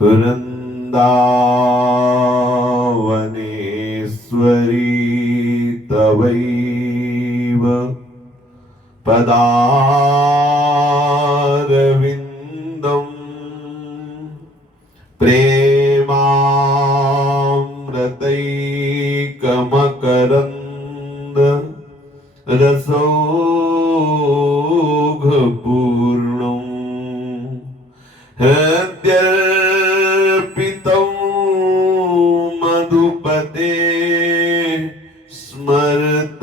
वृन्दावनेश्वरी तवैव पदारविन्दम् प्रेमामृतैकमकरन्द रसौघपूर्णम् हृद्यर्पितं मधुपते स्मरतापमुग्रम्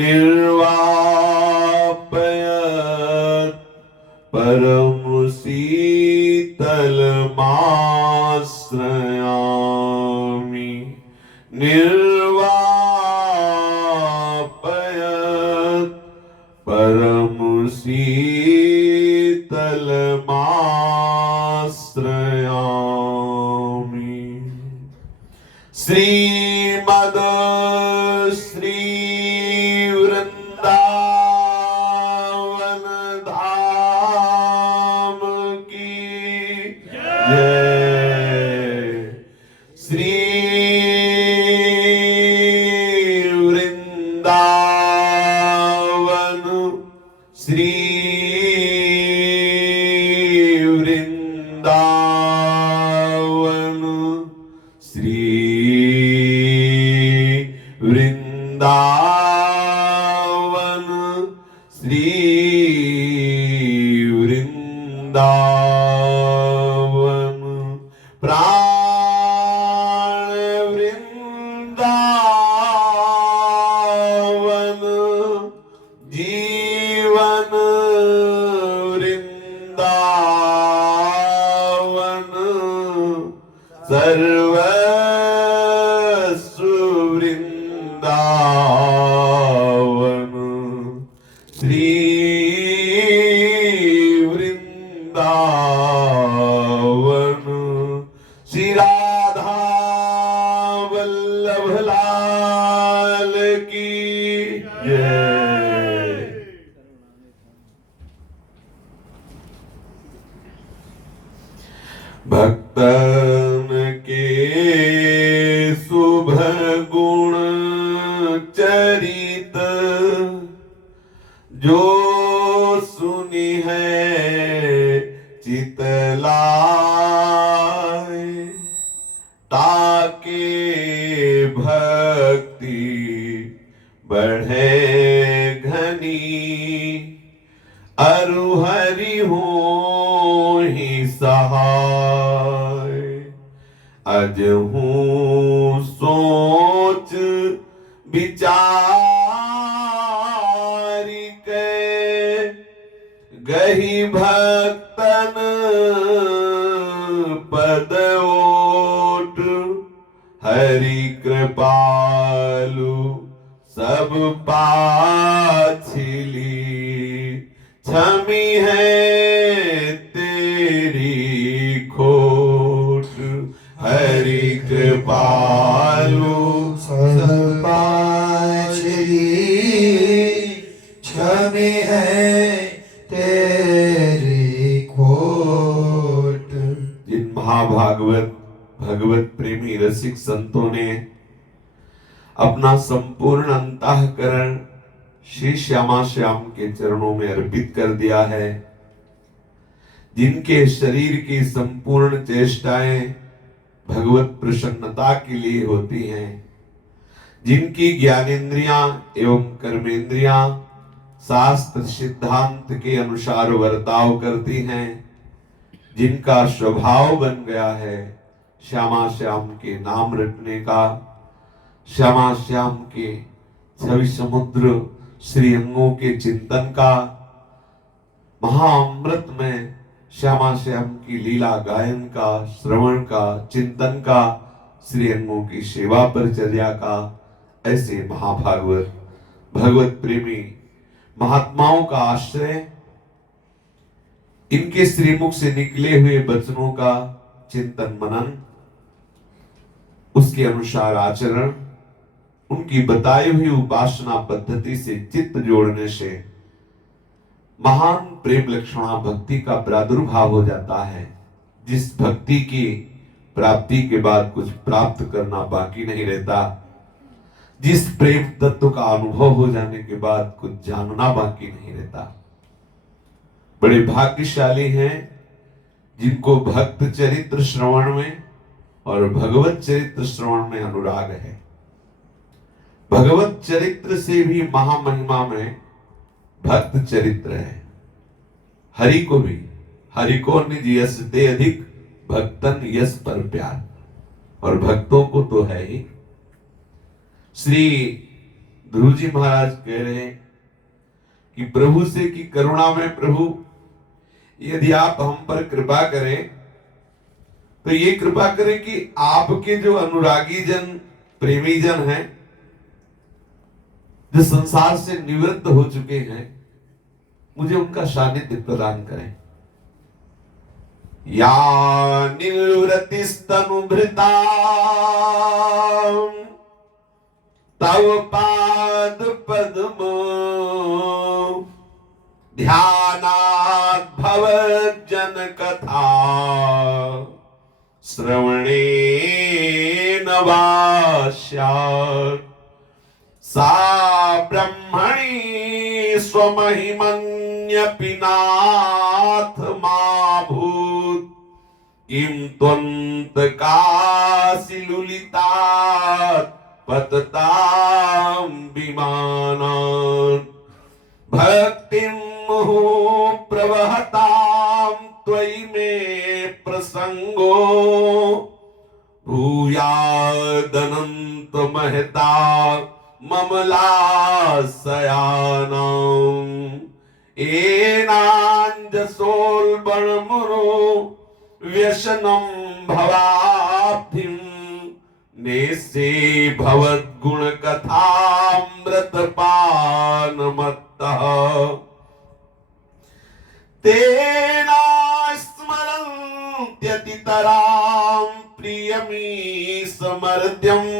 निर्वापयत् परमशीतलमाश्रयामि निर्वापयत् परमशीतलमाश्रयामि। श्रीमद् श्री वृंदावन धाम की जय। श्री वृंदावन श्री वृंदावन श्री वृंदावन श्री वृंदावन प्राण वृंदावन जीवन वृंदावन सर्वस्व वृंदावन श्री वृंदावन। श्री राधा वल्लभ लाल की जय। भक्तन के शुभ गुण चरित जो सुनी है चितलाए ताके भक्ति बढ़े घनी अरु हरि हो ही सहाय। अजहूं सोच विचार के गही भक्तन पद ओट हरि कृपालु सब पाछिली क्षमी है तेरी खोट हरि कृपालु सब पाछली क्षमी है तेरी खोट। जिन महाभागवत भगवत प्रेमी रसिक संतों ने अपना संपूर्ण अंतःकरण श्री श्यामा श्याम के चरणों में अर्पित कर दिया है, जिनके शरीर की संपूर्ण चेष्टाएं भगवत प्रसन्नता के लिए होती हैं, जिनकी ज्ञानेंद्रियां एवं कर्मेंद्रियां शास्त्र सिद्धांत के अनुसार वर्ताव करती हैं, जिनका स्वभाव बन गया है श्यामा श्याम के नाम रटने का, श्यामा श्याम के छवि समुद्र श्री अंगों के चिंतन का, महाअमृत में श्यामा श्याम की लीला गायन का, श्रवण का, चिंतन का, श्री अंगों की सेवा परिचर्या का, ऐसे महाभागवत भगवत प्रेमी महात्माओं का आश्रय, इनके श्रीमुख से निकले हुए वचनों का चिंतन मनन, उसके अनुसार आचरण, उनकी बताई हुई उपासना पद्धति से चित्त जोड़ने से महान प्रेम लक्षणा भक्ति का प्रादुर्भाव हो जाता है, जिस भक्ति की प्राप्ति के बाद कुछ प्राप्त करना बाकी नहीं रहता, जिस प्रेम तत्व का अनुभव हो जाने के बाद कुछ जानना बाकी नहीं रहता। बड़े भाग्यशाली हैं जिनको भक्त चरित्र श्रवण में और भगवत चरित्र श्रवण में अनुराग है। भगवत चरित्र से भी महामहिमा में भक्त चरित्र है। हरि को भी, हरि को निज यश दे अधिक, भक्तन यश पर प्यार, और भक्तों को तो है ही। श्री ध्रुव जी महाराज कह रहे हैं कि प्रभु से की करुणा में, प्रभु यदि आप हम पर कृपा करें तो ये कृपा करें कि आपके जो अनुरागी जन, प्रेमी जन हैं, जो संसार से निवृत्त हो चुके हैं, मुझे उनका सानिध्य प्रदान करें। या निवृत्तिस्तनुभृता तव पाद पद्मो ध्यानात् भवज्जन कथा श्रवणेन वा स्यात्। सा ब्रह्मणि स्वमहिमन्यपि नाथ मा भूत्, किं त्वन्तकाशिलुलितात् पततां विमानात्। भक्तिं मुहु प्रवहतां त्वयि मे प्रसंगो, भूयादनंत महता ममलासयानां। एनाञ्जसोल्बणमुरो व्यसनं भवाब्धिं, नेसे भवद्गुणकथामृतपानमत्तः। तेना स्मरन्त्यतितरां प्रियमीशमर्त्यम्,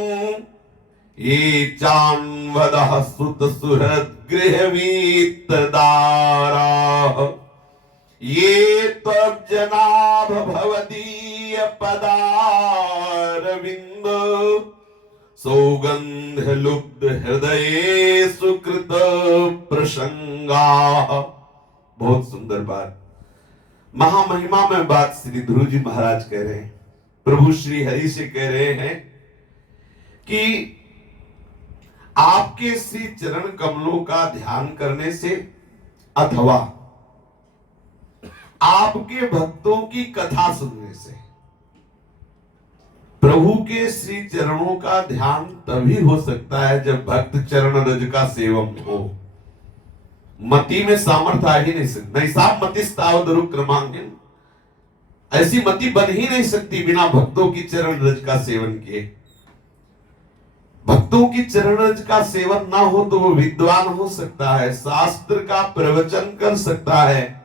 ये चान्वदः सुतसुहृद्गृहवीतदाराः। ये त्वज्जनाभ भवदीय पदारविन्द, सौगंध लुब्ध हृदये सुकृत प्रसंगा। बहुत सुंदर बात, महामहिमा में बात श्री ध्रुव जी महाराज कह रहे हैं। प्रभु श्री हरि से कह रहे हैं कि आपके श्री चरण कमलों का ध्यान करने से अथवा आपके भक्तों की कथा सुनने से, प्रभु के श्री चरणों का ध्यान तभी हो सकता है जब भक्त चरण रज का सेवन हो। मति में सामर्थ्य आ ही नहीं सकती, नहीं साब मतिस्तावद रुक्रमांगिन, ऐसी मति बन ही नहीं सकती बिना भक्तों की चरण रज का सेवन किए। भक्तों की चरण रज का सेवन ना हो तो वो विद्वान हो सकता है, शास्त्र का प्रवचन कर सकता है,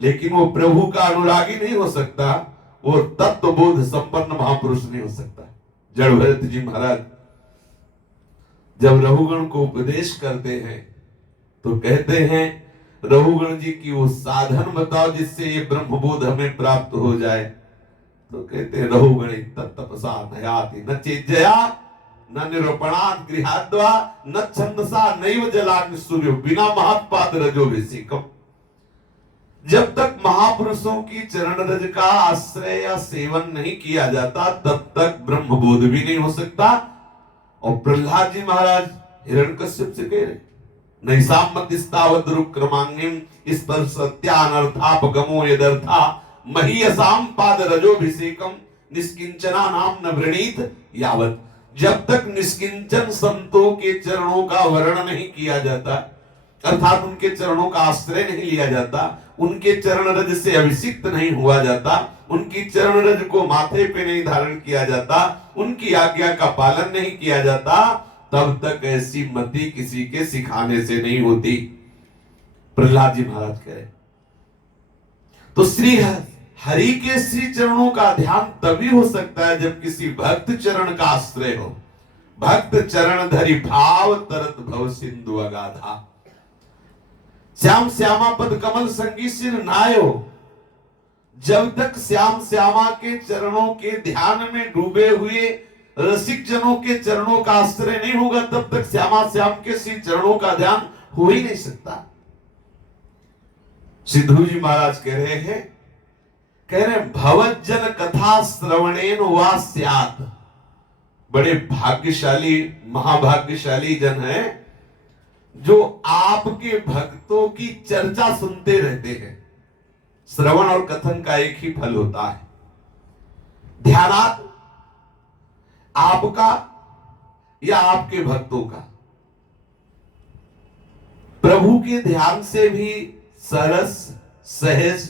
लेकिन वो प्रभु का अनुरागी नहीं हो सकता, वो तत्वबोध संपन्न महापुरुष नहीं हो सकता। जड़ भरत जी महाराज जब रघुगण को उपदेश करते हैं तो कहते हैं, रघुगण जी की वो साधन बताओ जिससे ये ब्रह्मबोध हमें प्राप्त हो जाए। तो कहते हैं, रघुगणी तत्तपसा नयाति न चेज्जया न निरूपणात् गृहाद्वा न छंदसा नैव जलाग्नि सूर्यो बिना महत्पाद रजोभिषेकम। जब तक महापुरुषों की चरण रज का आश्रय या सेवन नहीं किया जाता तब तक ब्रह्मबोध भी नहीं हो सकता। और प्रहलाद जी महाराज हिरण्यकश्यप से कह रहे, नैसाम मतिस्तावद रुक्रमांगिम इस पर सत्यानर्थापगमो यदर्था महीयसाम पाद रजोभिषेकम निष्किंचना नाम न वृणीत यावत। जब तक निष्किंचन संतों के चरणों का वर्ण नहीं किया जाता, अर्थात उनके चरणों का आश्रय नहीं लिया जाता, उनके चरण रज से अभिषिक्त नहीं हुआ जाता, उनकी चरण रज को माथे पे नहीं धारण किया जाता, उनकी आज्ञा का पालन नहीं किया जाता, तब तक ऐसी मति किसी के सिखाने से नहीं होती। प्रहलाद जी महाराज कह रहे, तो श्री हरि के श्री चरणों का ध्यान तभी हो सकता है जब किसी भक्त चरण का आश्रय हो। भक्त चरण धरि भाव तरत भव सिंधु अगाधा। श्याम श्यामा पद कमल संगी सिर नायो, जब तक श्याम श्यामा के चरणों के ध्यान में डूबे हुए रसिक जनों के चरणों का आश्रय नहीं होगा, तब तक श्यामा श्याम के श्री चरणों का ध्यान हो ही नहीं सकता। सिद्धू जी महाराज कह रहे हैं भवज्जन कथा श्रवणेन वा स्यात्। बड़े भाग्यशाली महाभाग्यशाली जन है जो आपके भक्तों की चर्चा सुनते रहते हैं। श्रवण और कथन का एक ही फल होता है, ध्यानात आपका या आपके भक्तों का। प्रभु के ध्यान से भी सरस सहज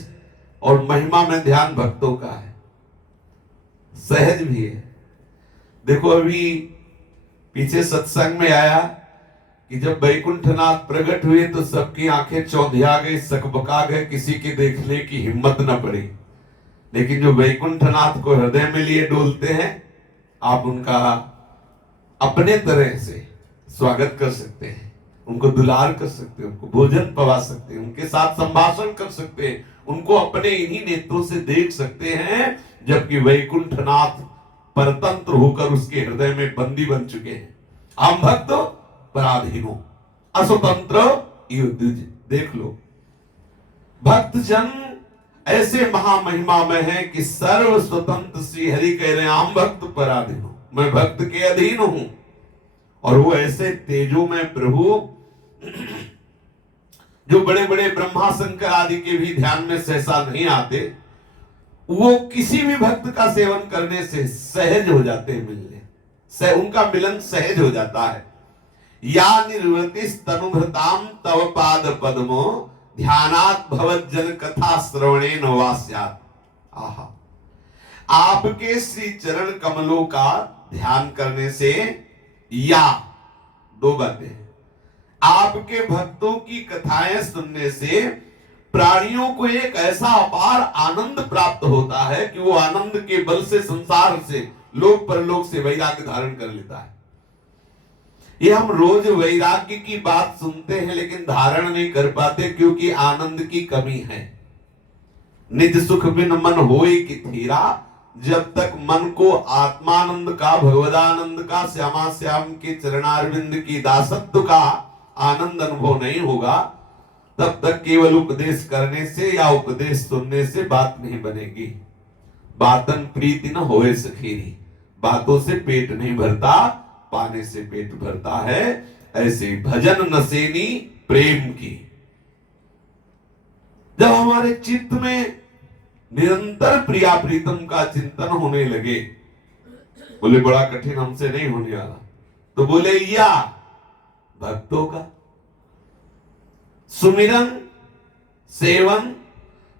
और महिमा में ध्यान भक्तों का है, सहज भी है। देखो अभी पीछे सत्संग में आया कि जब वैकुंठनाथ प्रकट हुए तो सबकी आंखें चौंधिया गई, सकबका गए, किसी के देखने की हिम्मत न पड़ी। लेकिन जो वैकुंठनाथ को हृदय में लिए डोलते हैं, आप उनका अपने तरह से स्वागत कर सकते हैं, उनको दुलार कर सकते हैं, उनको भोजन पवा सकते हैं, उनके साथ संभाषण कर सकते हैं, उनको अपने इन्हीं नेत्रों से देख सकते हैं, जबकि वैकुंठनाथ परतंत्र होकर उसके हृदय में बंदी बन चुके हैं। हम भक्त पराधीनो अस्वतंत्र युद्ध। देख लो भक्त जन ऐसे महामहिमा में है कि सर्व स्वतंत्र श्री हरि कह रहे हैं हम भक्त पराधीन हूं, मैं भक्त के अधीन हूं। और वो ऐसे तेजो में प्रभु जो बड़े बड़े ब्रह्मा शंकर आदि के भी ध्यान में सहसा नहीं आते, वो किसी भी भक्त का सेवन करने से सहज हो जाते हैं, मिलने उनका मिलन सहज हो जाता है। या निर्वृति तनुभृताम तव पाद पद्मो ध्यानात् भवज्जन कथा श्रवणेन वा स्यात्। आहा, आपके श्री चरण कमलों का ध्यान करने से, या दो बातें, आपके भक्तों की कथाएं सुनने से प्राणियों को एक ऐसा अपार आनंद प्राप्त होता है कि वो आनंद के बल से संसार से लोक परलोक से वैराग्य धारण कर लेता है। ये हम रोज वैराग्य की बात सुनते हैं लेकिन धारण नहीं कर पाते, क्योंकि आनंद की कमी है। निज सुख बिन मन होए कि थीरा, जब तक मन को आत्मानंद का, भगवदानंद का, श्यामा श्याम के चरणारविंद की दासत्व का आनंद अनुभव नहीं होगा, तब तक केवल उपदेश करने से या उपदेश सुनने से बात नहीं बनेगी। बातन प्रीति न होए सखीरी, बातों से पेट नहीं भरता, पाने से पेट भरता है। ऐसे भजन नसेनी प्रेम की। जब हमारे चित्त में निरंतर प्रिया प्रीतम का चिंतन होने लगे, बोले बड़ा कठिन हमसे नहीं होने वाला, तो बोले या भक्तों का सुमिरन सेवन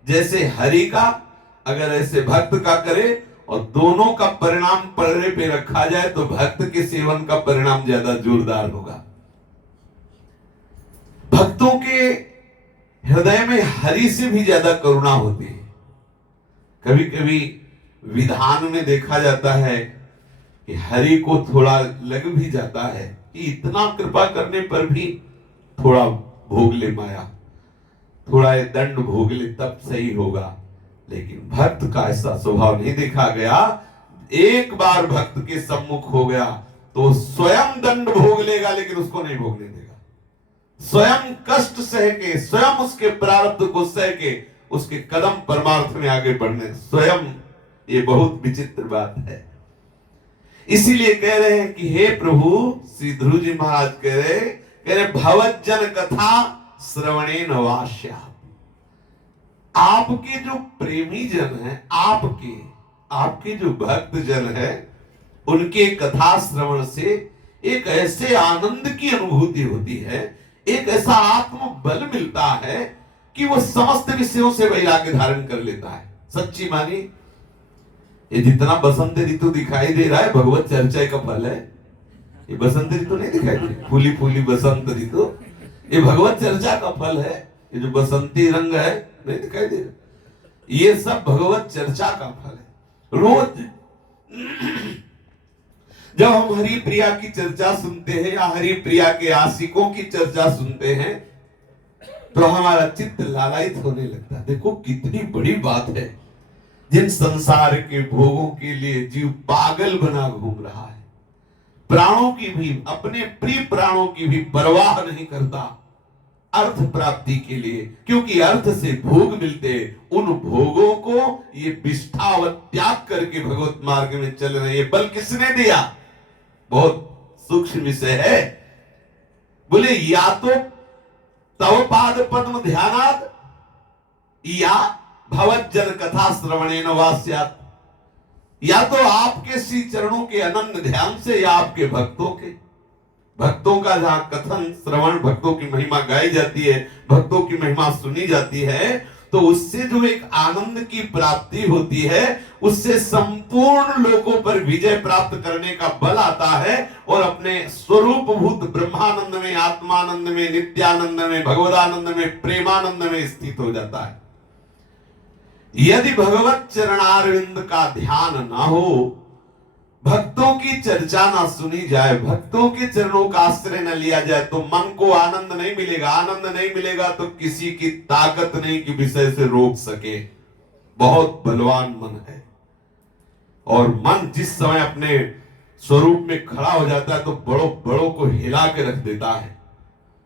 जैसे हरि का अगर ऐसे भक्त का करे और दोनों का परिणाम पलड़े पे रखा जाए तो भक्त के सेवन का परिणाम ज्यादा जोरदार होगा। भक्तों के हृदय में हरि से भी ज्यादा करुणा होती है। कभी कभी विधान में देखा जाता है कि हरि को थोड़ा लग भी जाता है कि इतना कृपा करने पर भी थोड़ा भोग ले माया, थोड़ा ये दंड भोग ले तब सही होगा। लेकिन भक्त का ऐसा स्वभाव नहीं देखा गया। एक बार भक्त के सम्मुख हो गया तो स्वयं दंड भोग लेगा, लेकिन उसको नहीं भोगने देगा। स्वयं कष्ट सह के, स्वयं उसके प्रारब्ध को सह के उसके कदम परमार्थ में आगे बढ़ने स्वयं। ये बहुत विचित्र बात है। इसीलिए कह रहे हैं कि हे प्रभु, श्री ध्रुव जी महाराज कह रहे भवज्जन कथा श्रवणेन वा स्यात्। आपके जो प्रेमी जन हैं, आपके जो भक्त जन हैं, उनके कथा श्रवण से एक ऐसे आनंद की अनुभूति होती है, एक ऐसा आत्म बल मिलता है कि वो समस्त विषयों से वैराग्य धारण कर लेता है। सच्ची मानी, ये जितना बसंत ऋतु दिखाई दे रहा है भगवत चर्चा का फल है। ये बसंत ऋतु नहीं दिखाई दे, फूली फूली बसंत ऋतु, ये भगवत चर्चा का फल है। ये जो बसंती रंग है नहीं दिखाई दे रहा, ये सब भगवत चर्चा का फल है। रोज जब हम हरि प्रिया की चर्चा सुनते हैं या हरि प्रिया के आशिकों की चर्चा सुनते हैं तो हमारा चित्त लालायित होने लगता है। देखो कितनी बड़ी बात है, जिन संसार के भोगों के लिए जीव पागल बना घूम रहा है, प्राणों की भी, अपने प्रिय प्राणों की भी परवाह नहीं करता अर्थ प्राप्ति के लिए, क्योंकि अर्थ से भोग मिलते, उन भोगों को ये विष्ठावत त्याग करके भगवत मार्ग में चल रहे हैं। बल किसने दिया? बहुत सूक्ष्म विषय है। बोले या तो तव पाद पद्म ध्यानात या भवज्जन कथा श्रवणेन वा स्यात्। या तो आपके श्री चरणों के अनन्य ध्यान से, या आपके भक्तों का जहां कथन श्रवण, भक्तों की महिमा गाई जाती है, भक्तों की महिमा सुनी जाती है, तो उससे जो एक आनंद की प्राप्ति होती है, उससे संपूर्ण लोगों पर विजय प्राप्त करने का बल आता है और अपने स्वरूप भूत ब्रह्मानंद में, आत्मानंद में, नित्यानंद में, भगवदानंद में, प्रेमानंद में स्थित हो जाता है। यदि भगवत चरणारविंद का ध्यान ना हो, भक्तों की चर्चा ना सुनी जाए, भक्तों के चरणों का आश्रय न लिया जाए, तो मन को आनंद नहीं मिलेगा। आनंद नहीं मिलेगा तो किसी की ताकत नहीं कि विषय से रोक सके। बहुत बलवान मन है, और मन जिस समय अपने स्वरूप में खड़ा हो जाता है तो बड़ों बड़ों को हिला के रख देता है।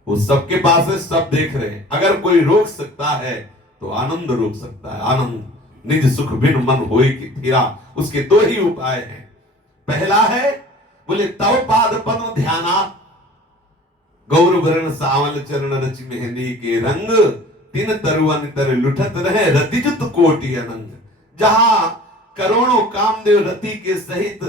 वो सबके पास है, सब देख रहे हैं। अगर कोई रोक सकता है तो आनंद रोक सकता है। आनंद निज सुख बिन मन होए कि थीरा, उसके दो ही उपाय हैं। पहला है, बोले तव पाद पद्म ध्याना, गौर वर्ण सावल चरण रचि मेहंदी के रंग, तीन तरुवन तर लुठत रहे रतिजुत कोटि अनंग। जहां करोड़ों कामदेव रति के सहित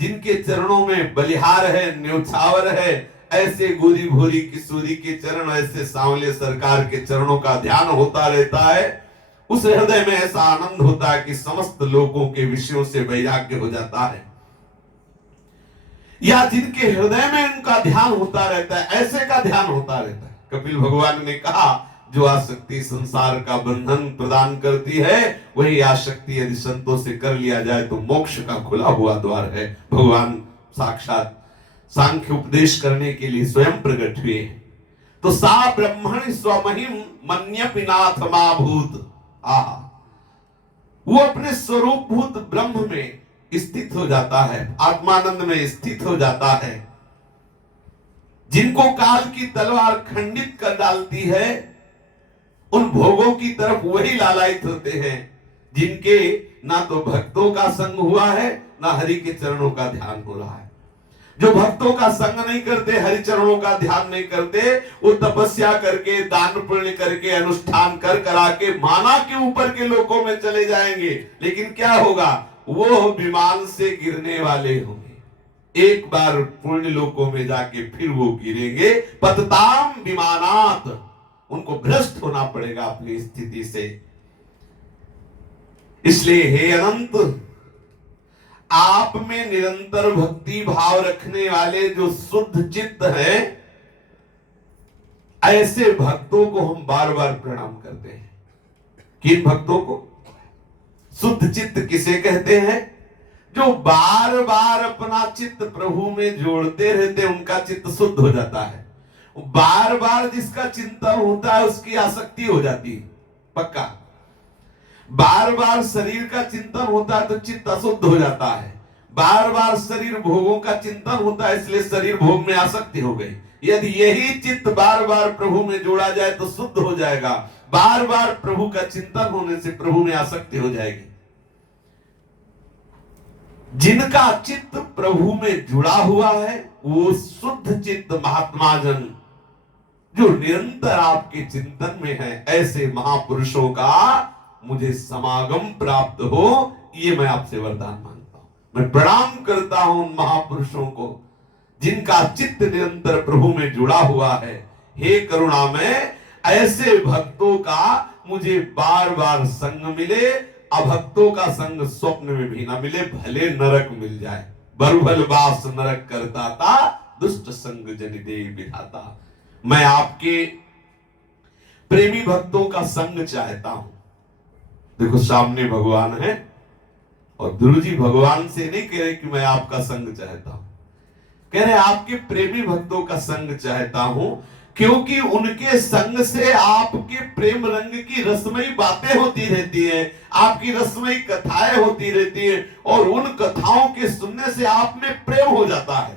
जिनके चरणों में बलिहार है, न्योछावर है, ऐसे गोरी भोरी किशोरी के चरण, ऐसे सांवले सरकार के चरणों का ध्यान होता रहता है। उस हृदय में ऐसा आनंद होता है कि समस्त लोगों के विषयों से वैराग्य हो जाता है। या जिनके हृदय में उनका ध्यान होता रहता है, ऐसे का ध्यान होता रहता है। कपिल भगवान ने कहा, जो आसक्ति संसार का बंधन प्रदान करती है, वही आसक्ति यदि संतों से कर लिया जाए तो मोक्ष का खुला हुआ द्वार है। भगवान साक्षात सांख्य उपदेश करने के लिए स्वयं प्रकट हुए हैं। तो सा ब्रह्मणि स्वमहिम मन्यपि नाथ माभूत। वो अपने स्वरूप भूत ब्रह्म में स्थित हो जाता है, आत्मानंद में स्थित हो जाता है। जिनको काल की तलवार खंडित कर डालती है, उन भोगों की तरफ वही लालायित होते हैं जिनके ना तो भक्तों का संग हुआ है, ना हरि के चरणों का ध्यान हो रहा है। जो भक्तों का संग नहीं करते, हरि चरणों का ध्यान नहीं करते, वो तपस्या करके, दान पुण्य करके, अनुष्ठान कर करा के माना के ऊपर के लोकों में चले जाएंगे। लेकिन क्या होगा? वो विमान से गिरने वाले होंगे। एक बार पुण्य लोकों में जाके फिर वो गिरेंगे। पतताम विमानात, उनको भ्रष्ट होना पड़ेगा अपनी स्थिति से। इसलिए हे अनंत, आप में निरंतर भक्ति भाव रखने वाले जो शुद्ध चित्त हैं, ऐसे भक्तों को हम बार बार प्रणाम करते हैं। किन भक्तों को? शुद्ध चित्त किसे कहते हैं? जो बार बार अपना चित्त प्रभु में जोड़ते रहते, उनका चित्त शुद्ध हो जाता है। बार बार जिसका चिंतन होता है उसकी आसक्ति हो जाती है, पक्का। बार बार शरीर का चिंतन होता है तो चित्त अशुद्ध हो जाता है। बार बार शरीर भोगों का चिंतन होता है, इसलिए शरीर भोग में आसक्ति हो गई। यदि यही चित्त बार बार प्रभु में जोड़ा जाए तो शुद्ध हो जाएगा। बार बार प्रभु का चिंतन होने से प्रभु में आसक्ति हो जाएगी। जिनका चित्त प्रभु में जुड़ा हुआ है, वो शुद्ध चित्त महात्मा जन जो निरंतर आपके चिंतन में है, ऐसे महापुरुषों का मुझे समागम प्राप्त हो, ये मैं आपसे वरदान मांगता हूं। मैं प्रणाम करता हूं उन महापुरुषों को जिनका चित्त निरंतर प्रभु में जुड़ा हुआ है। हे करुणामय, ऐसे भक्तों का मुझे बार बार संग मिले, अभक्तों का संग स्वप्न में भी ना मिले, भले नरक मिल जाए। बरुभल वास नरक करता था, दुष्ट संग जन दे विधाता। मैं आपके प्रेमी भक्तों का संग चाहता हूं। देखो सामने भगवान है, और गुरु जी भगवान से नहीं कह रहे कि मैं आपका संग चाहता हूं, कह रहे आपके प्रेमी भक्तों का संग चाहता हूं। क्योंकि उनके संग से आपके प्रेम रंग की रसमयी बातें होती रहती हैं, आपकी रसमयी कथाएं होती रहती हैं, और उन कथाओं के सुनने से आप में प्रेम हो जाता है।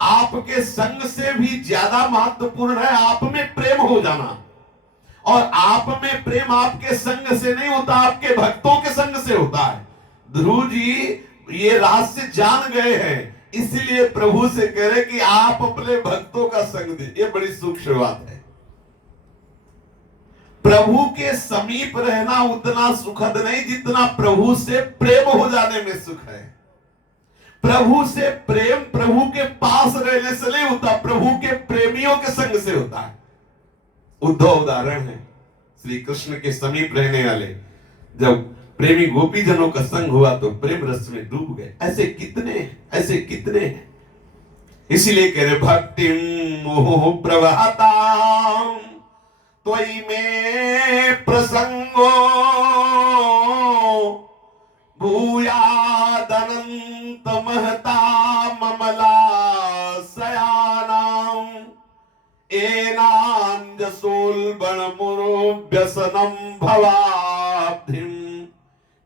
आपके संग से भी ज्यादा महत्वपूर्ण है आप में प्रेम हो जाना। और आप में प्रेम आपके संग से नहीं होता, आपके भक्तों के संग से होता है। ध्रुव जी ये रहस्य जान गए हैं, इसलिए प्रभु से कह रहे कि आप अपने भक्तों का संग दे। ये बड़ी सूक्ष्म बात है। प्रभु के समीप रहना उतना सुखद नहीं जितना प्रभु से प्रेम हो जाने में सुख है। प्रभु से प्रेम प्रभु के पास रहने से नहीं होता, प्रभु के प्रेमियों के संग से होता है। उद्धव उदाहरण है श्री कृष्ण के समीप रहने वाले। जब प्रेमी गोपी जनों का संग हुआ तो प्रेम रस में डूब गए। ऐसे कितने ऐसे कितने हैं। इसीलिए कह रहे भक्ति मोह प्रवहता त्वयि में प्रसंगो भूयादनंत महता ममला सयानाम एनांजसोल्बणमुरो व्यसनम भवाब्धिम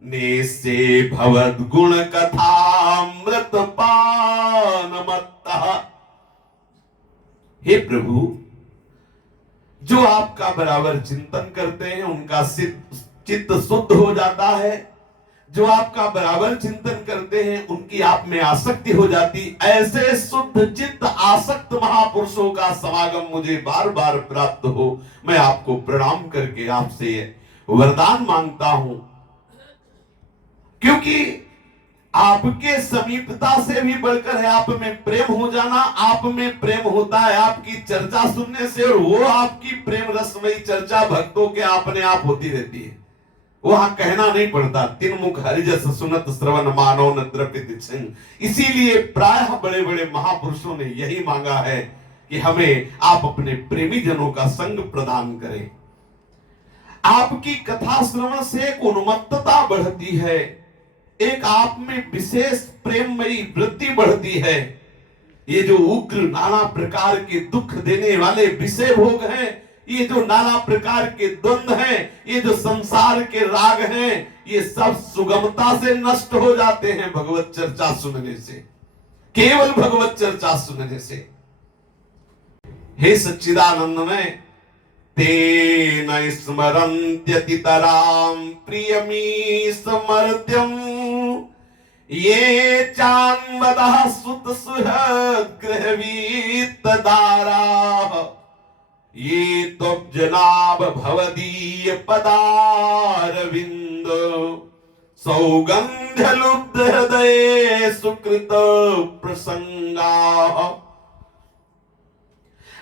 नेसे भवद्गुण कथामृत पानमत्तः। हे प्रभु, जो आपका बराबर चिंतन करते हैं उनका चित्त शुद्ध हो जाता है। जो आपका बराबर चिंतन करते हैं उनकी आप में आसक्ति हो जाती। ऐसे शुद्ध चित्त आसक्त महापुरुषों का समागम मुझे बार बार प्राप्त हो। मैं आपको प्रणाम करके आपसे वरदान मांगता हूं, क्योंकि आपके समीपता से भी बढ़कर है आप में प्रेम हो जाना। आप में प्रेम होता है आपकी चर्चा सुनने से, और वो आपकी प्रेम रसमयी चर्चा भक्तों के अपने आप होती रहती है। वहां कहना नहीं पड़ता। तीन मुख हरिजस सुनत श्रवण मानो न द्रपित छिन्न। इसीलिए प्रायः बड़े बड़े महापुरुषों ने यही मांगा है कि हमें आप अपने प्रेमी जनों का संग प्रदान करें। आपकी कथा श्रवण से एक उन्मत्तता बढ़ती है, एक आप में विशेष प्रेममयी वृत्ति बढ़ती है। ये जो उग्र नाना प्रकार के दुख देने वाले विषय भोग हैं, ये जो नाना प्रकार के द्वंद्व हैं, ये जो संसार के राग हैं, ये सब सुगमता से नष्ट हो जाते हैं भगवत चर्चा सुनने से, केवल भगवत चर्चा सुनने से। हे सच्चिदानंदमय, तेन स्मरन्त्यतितरां प्रियमी समर्त्यं ये चान्वदः सुत सुहृद गृहवीतदाराः ये त्वब्जनाभ भवदीय पदारविंद सौगंध्यलुब्ध हृदये सुकृत प्रसंगा।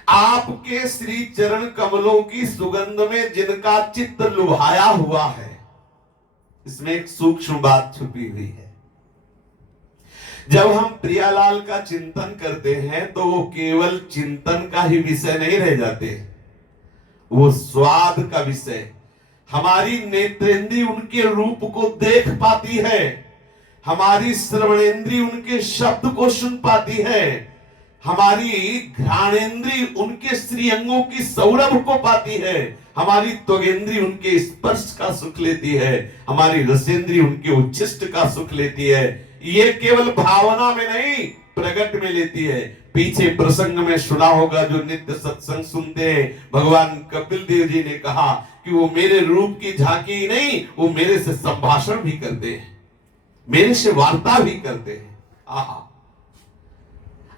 आपके श्री चरण कमलों की सुगंध में जिनका चित्त लुभाया हुआ है, इसमें एक सूक्ष्म बात छुपी हुई है। जब हम प्रियालाल का चिंतन करते हैं तो वो केवल चिंतन का ही विषय नहीं रह जाते, वो स्वाद का विषय। हमारी नेत्रेंद्री उनके रूप को देख पाती है, हमारी श्रवणेंद्री उनके शब्द को सुन पाती है, हमारी घ्राणेंद्री उनके श्रीअंगों की सौरभ को पाती है, हमारी त्वगेंद्री उनके स्पर्श का सुख लेती है, हमारी रसेंद्री उनके उच्छिष्ट का सुख लेती है। ये केवल भावना में नहीं प्रकट में लेती है। पीछे प्रसंग में सुना होगा, जो नित्य सत्संग सुनते हैं, भगवान कपिल देव जी ने कहा कि वो मेरे रूप की झांकी नहीं, वो मेरे से संभाषण भी करते हैं, मेरे से वार्ता भी करते हैं। आहा,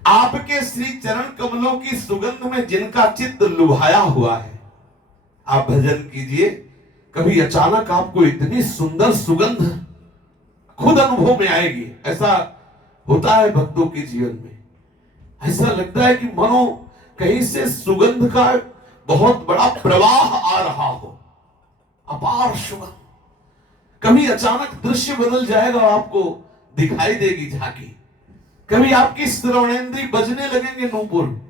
आपके श्री चरण कमलों की सुगंध में जिनका चित्त लुभाया हुआ है, आप भजन कीजिए, कभी अचानक आपको इतनी सुंदर सुगंध खुद अनुभव में आएगी। ऐसा होता है भक्तों के जीवन में, ऐसा लगता है कि मानो कहीं से सुगंध का बहुत बड़ा प्रवाह आ रहा हो, अपार सुगंध। कभी अचानक दृश्य बदल जाएगा, आपको दिखाई देगी झांकी। कभी आपकी श्रवणेंद्री बजने लगेंगे नूपुर,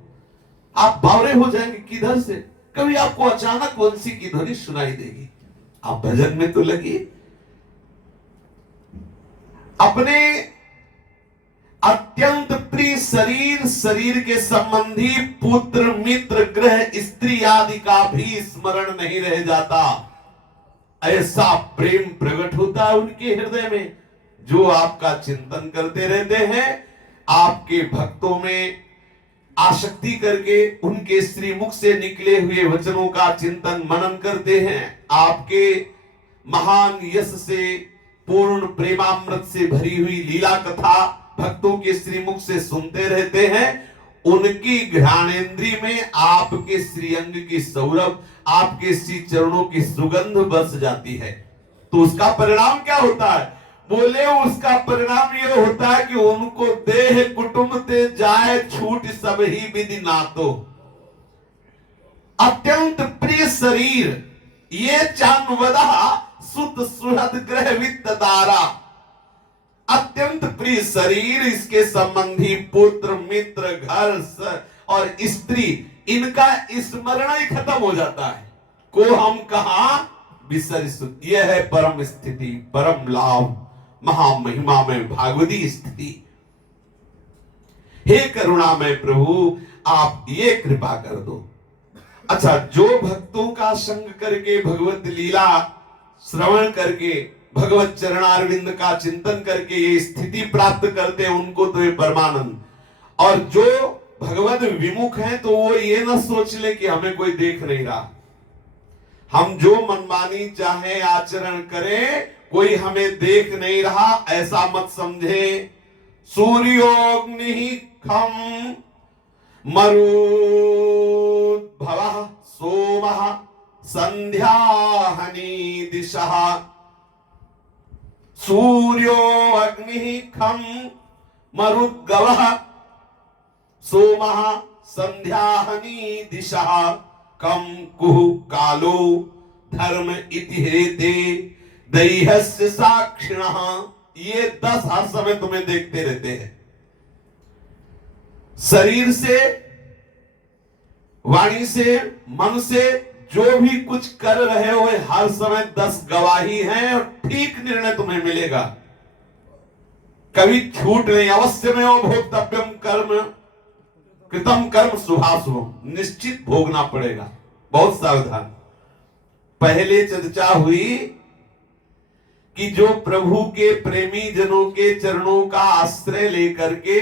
आप बावरे हो जाएंगे किधर से। कभी आपको अचानक बंसी की ध्वनि सुनाई देगी, आप भजन में तो लगिए। अपने अत्यंत प्रिय शरीर, शरीर के संबंधी पुत्र, मित्र, गृह, स्त्री आदि का भी स्मरण नहीं रह जाता। ऐसा प्रेम प्रकट होता है उनके हृदय में, जो आपका चिंतन करते रहते हैं, आपके भक्तों में आसक्ति करके उनके श्रीमुख से निकले हुए वचनों का चिंतन मनन करते हैं, आपके महान यश से, पूर्ण प्रेमामृत से भरी हुई लीला कथा भक्तों के श्रीमुख से सुनते रहते हैं। उनकी घ्राणेन्द्रिय में आपके श्रीअंग की सौरभ, आपके श्री चरणों की सुगंध बस जाती है। तो उसका परिणाम क्या होता है? बोले उसका परिणाम यह होता है कि उनको देह कुटुंब ते जाए छूट सब ही विधि नातो। अत्यंत प्रिय शरीर ये चान्वदा सुत सुहृद ग्रह वित्त दारा। अत्यंत प्रिय शरीर, इसके संबंधी पुत्र, मित्र, घर और स्त्री, इनका स्मरण ही खत्म हो जाता है। को हम कहा विसर, यह है परम स्थिति, परम लाभ, महामहिमा में भागवती स्थिति। हे करुणामय प्रभु, आप ये कृपा कर दो। अच्छा, जो भक्तों का संग करके, भगवत लीला श्रवण करके, भगवत चरणारविंद का चिंतन करके ये स्थिति प्राप्त करते हैं, उनको तो ये परमानंद। और जो भगवत विमुख हैं, तो वो ये ना सोच ले कि हमें कोई देख नहीं रहा, हम जो मनमानी चाहे आचरण करें, कोई हमें देख नहीं रहा, ऐसा मत समझे। सूर्योग्नि खम मरुद्भवः सोमः संध्याहनि दिशः। सूर्यो अग्नि खम मरुद्गवः सोमः संध्याहनि दिशः। कम कुह कालो धर्म इति हेते दैहस्य साक्षिणः। ये 10 हर समय तुम्हें देखते रहते हैं। शरीर से, वाणी से, मन से जो भी कुछ कर रहे हो, हर समय 10 गवाही हैं और ठीक निर्णय तुम्हें मिलेगा, कभी छूट नहीं। अवश्य में भोक्तव्यम कर्म कृतम कर्म शुभाशुभम, निश्चित भोगना पड़ेगा। बहुत सावधान। पहले चर्चा हुई कि जो प्रभु के प्रेमी जनों के चरणों का आश्रय लेकर के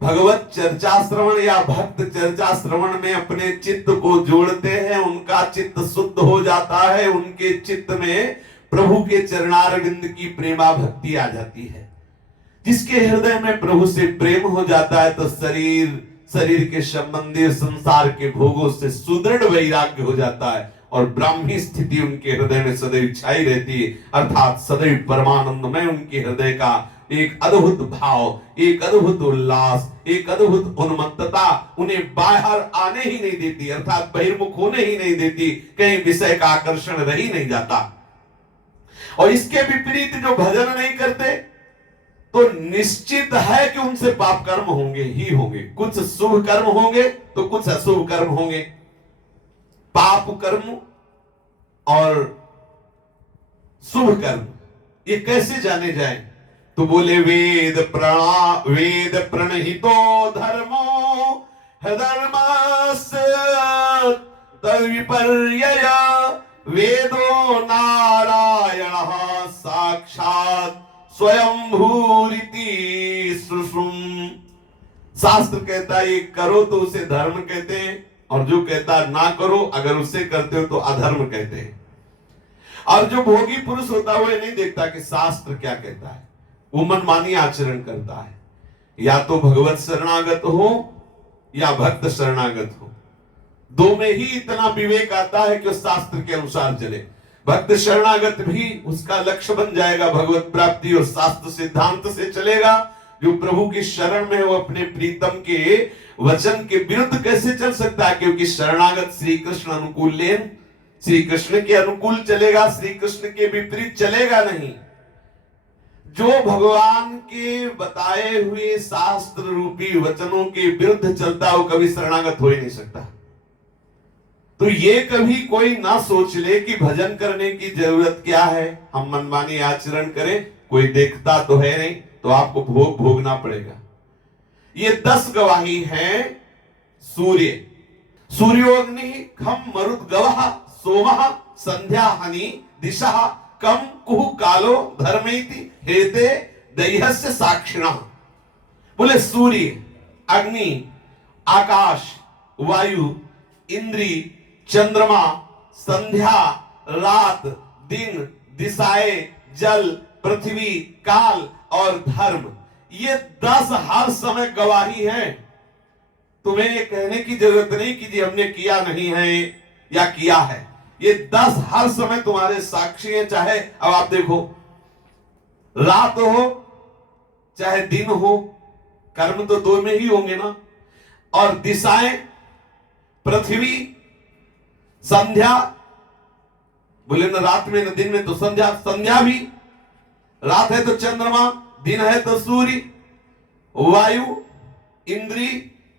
भगवत चर्चा श्रवण या भक्त चर्चा श्रवण में अपने चित्त को जोड़ते हैं, उनका चित्त शुद्ध हो जाता है, उनके चित्त में प्रभु के चरणारविंद की प्रेमा भक्ति आ जाती है। जिसके हृदय में प्रभु से प्रेम हो जाता है, तो शरीर के संबंधी संसार के भोगों से सुदृढ़ वैराग्य हो जाता है और ब्राह्मी स्थिति उनके हृदय में सदैव छाई रहती है। अर्थात सदैव परमानंद में उनके हृदय का एक अद्भुत भाव, एक अद्भुत उल्लास, एक अद्भुत उन्मत्तता उन्हें बाहर आने ही नहीं देती, अर्थात बहिर्मुख होने ही नहीं देती, कहीं विषय का आकर्षण रह ही नहीं जाता। और इसके विपरीत जो भजन नहीं करते, तो निश्चित है कि उनसे पाप कर्म होंगे ही होंगे। कुछ शुभ कर्म होंगे तो कुछ अशुभ कर्म होंगे। पाप कर्म और शुभ कर्म ये कैसे जाने जाए? तो बोले वेद प्रणहितो धर्मो धर्मस्य तद्विपर्यय वेदो नारायणः साक्षात् स्वयं भूरिति सुषुम। शास्त्र कहता है ये करो तो उसे धर्म कहते हैं, और जो कहता है ना करो, अगर उससे करते हो तो अधर्म कहते हैं। और जो भोगी पुरुष होता है वो ये नहीं देखता कि शास्त्र क्या कहता है, वो मनमानी आचरण करता है। या तो भगवत शरणागत हो या भक्त शरणागत हो, दो में ही इतना विवेक आता है कि उस शास्त्र के अनुसार चले। भक्त शरणागत भी उसका लक्ष्य बन जाएगा भगवत प्राप्ति, और शास्त्र सिद्धांत से चलेगा। जो प्रभु की शरण में, वो अपने प्रीतम के वचन के विरुद्ध कैसे चल सकता है? क्योंकि शरणागत श्री कृष्ण अनुकूल लेन, श्री कृष्ण के अनुकूल चलेगा, श्री कृष्ण के विपरीत चलेगा नहीं। जो भगवान के बताए हुए शास्त्र रूपी वचनों के विरुद्ध चलता है, वो कभी शरणागत हो ही नहीं सकता। तो ये कभी कोई ना सोच ले कि भजन करने की जरूरत क्या है, हम मनमानी आचरण करें, कोई देखता तो है नहीं, तो आपको भोग भोगना पड़ेगा। ये 10 गवाही हैं सूर्य, सूर्योग्नि खम मरुत गवः सोमः संध्या हनि दिशा कम कुहु कालो धर्मेति हेते दैहस्य साक्षिणः। बोले सूर्य, अग्नि, आकाश, वायु, इंद्री, चंद्रमा, संध्या, रात, दिन, दिशाएं, जल, पृथ्वी, काल और धर्म, ये 10 हर समय गवाही है। तुम्हें ये कहने की जरूरत नहीं कि जी हमने किया नहीं है या किया है। ये 10 हर समय तुम्हारे साक्षी हैं। चाहे अब आप देखो, रात हो चाहे दिन हो, कर्म तो दो में ही होंगे ना। और दिशाएं, पृथ्वी, संध्या, बोले ना रात में ना दिन में, तो संध्या, संध्या भी, रात है तो चंद्रमा, दिन है तो सूर्य, वायु, इंद्री,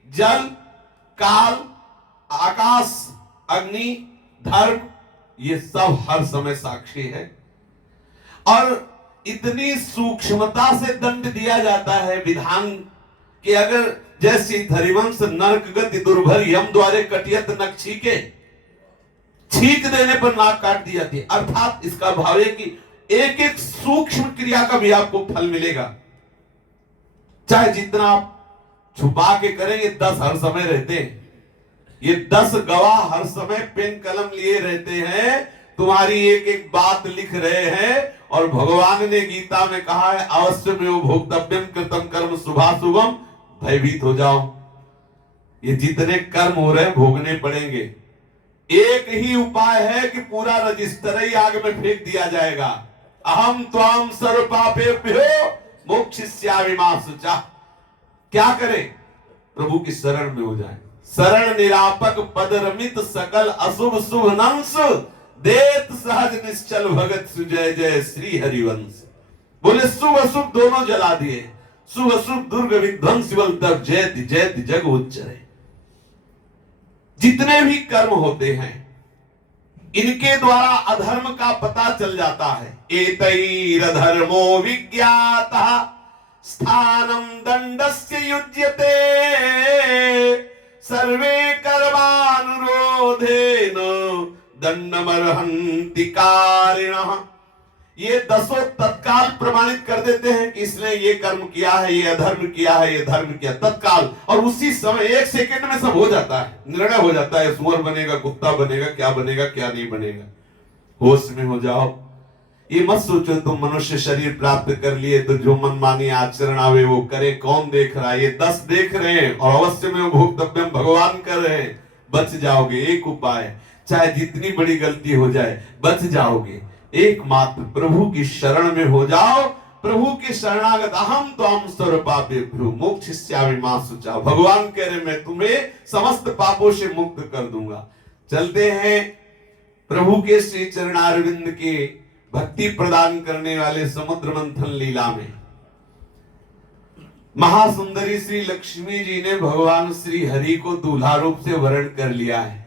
जल, काल, आकाश, अग्नि, धर्म, ये सब हर समय साक्षी है। और इतनी सूक्ष्मता से दंड दिया जाता है विधान कि अगर जैसी धरिवंश नरक गति दुर्भर यम द्वारे कटियत नख छीके, छीक देने पर नाक काट दी जाती है। अर्थात इसका भाव है कि एक एक सूक्ष्म क्रिया का भी आपको फल मिलेगा। चाहे जितना आप छुपा के करें, ये 10 हर समय रहते हैं। ये 10 गवाह हर समय पेन कलम लिए रहते हैं, तुम्हारी एक एक बात लिख रहे हैं। और भगवान ने गीता में कहा है, अवश्य में वो भोक्तव्यम कृतम कर्म शुभाशुभम, भयभीत हो जाओ। ये जितने कर्म हो रहे हैं भोगने पड़ेंगे। एक ही उपाय है कि पूरा रजिस्टर ही आग में फेंक दिया जाएगा। अहम त्वाम सर्व पापेभ्यो मोक्षयिष्यामि मा शुचा। क्या करें? प्रभु की शरण में हो जाए। शरण निरापक पद रमित सकल अशुभ शुभ नंस, देत सहज निश्चल भगत सुजय जय श्री हरिवंश। बोले शुभ अशुभ दोनों जला दिए। शुभ अशुभ दुर्ग विध्वंस तब जयति जयति जग उच्चरे। जितने भी कर्म होते हैं इनके द्वारा अधर्म का पता चल जाता है। एतैरधर्मो विज्ञातः स्थानम दंडस्य युज्यते, सर्वे कर्मानुरोधेन दंडमर्हन्ति कारिणः। ये 10 तत्काल प्रमाणित कर देते हैं कि इसने ये कर्म किया है, ये अधर्म किया है, ये धर्म किया, तत्काल। और उसी समय 1 सेकंड में सब हो जाता है, निर्णय हो जाता है। सुअर बनेगा, कुत्ता बनेगा, क्या नहीं बनेगा। होश में हो जाओ। ये मत सोचो तुम मनुष्य शरीर प्राप्त कर लिए तो जो मनमानी आचरण आवे वो करे। कौन देख रहा है? ये 10 देख रहे हैं और अवश्य में भोक्तव्यम भगवान कर रहे हैं। बच जाओगे। एक उपाय, चाहे जितनी बड़ी गलती हो जाए बच जाओगे। एकमात्र प्रभु की शरण में हो जाओ। प्रभु के शरणागत अहम त्वाम सर्व पापेभ्यो मोक्षयिष्यामि मा शुचा। भगवान कह रहे मैं तुम्हें समस्त पापों से मुक्त कर दूंगा। चलते हैं प्रभु के श्री चरणारविंद के भक्ति प्रदान करने वाले समुद्र मंथन लीला में। महासुंदरी श्री लक्ष्मी जी ने भगवान श्री हरि को दूल्हा रूप से वर्ण कर लिया है।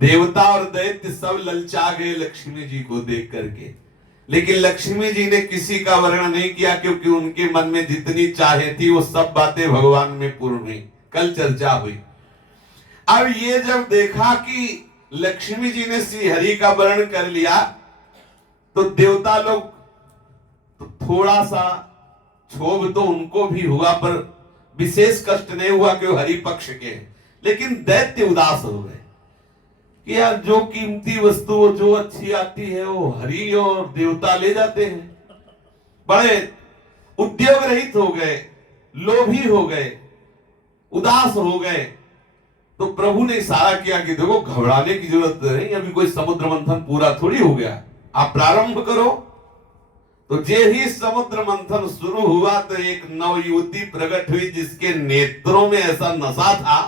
देवता और दैत्य सब ललचा गए लक्ष्मी जी को देख करके, लेकिन लक्ष्मी जी ने किसी का वर्ण नहीं किया क्योंकि उनके मन में जितनी चाहे थी वो सब बातें भगवान में पूर्ण हुई। कल चर्चा हुई। अब ये जब देखा कि लक्ष्मी जी ने श्री हरि का वर्ण कर लिया तो देवता लोग तो थोड़ा सा क्षोभ तो उनको भी हुआ, पर विशेष कष्ट नहीं हुआ कि वो हरि पक्ष के। लेकिन दैत्य उदास हो गए कि यार जो कीमती वस्तु जो अच्छी आती है वो हरि और देवता ले जाते हैं। बड़े उद्योग रहित हो गए, लोभी हो गए, उदास हो गए। तो प्रभु ने इशारा किया कि देखो घबराने की जरूरत नहीं, अभी कोई समुद्र मंथन पूरा थोड़ी हो गया, आप प्रारंभ करो। तो जे ही समुद्र मंथन शुरू हुआ तो एक नव युवती प्रकट हुई जिसके नेत्रों में ऐसा नशा था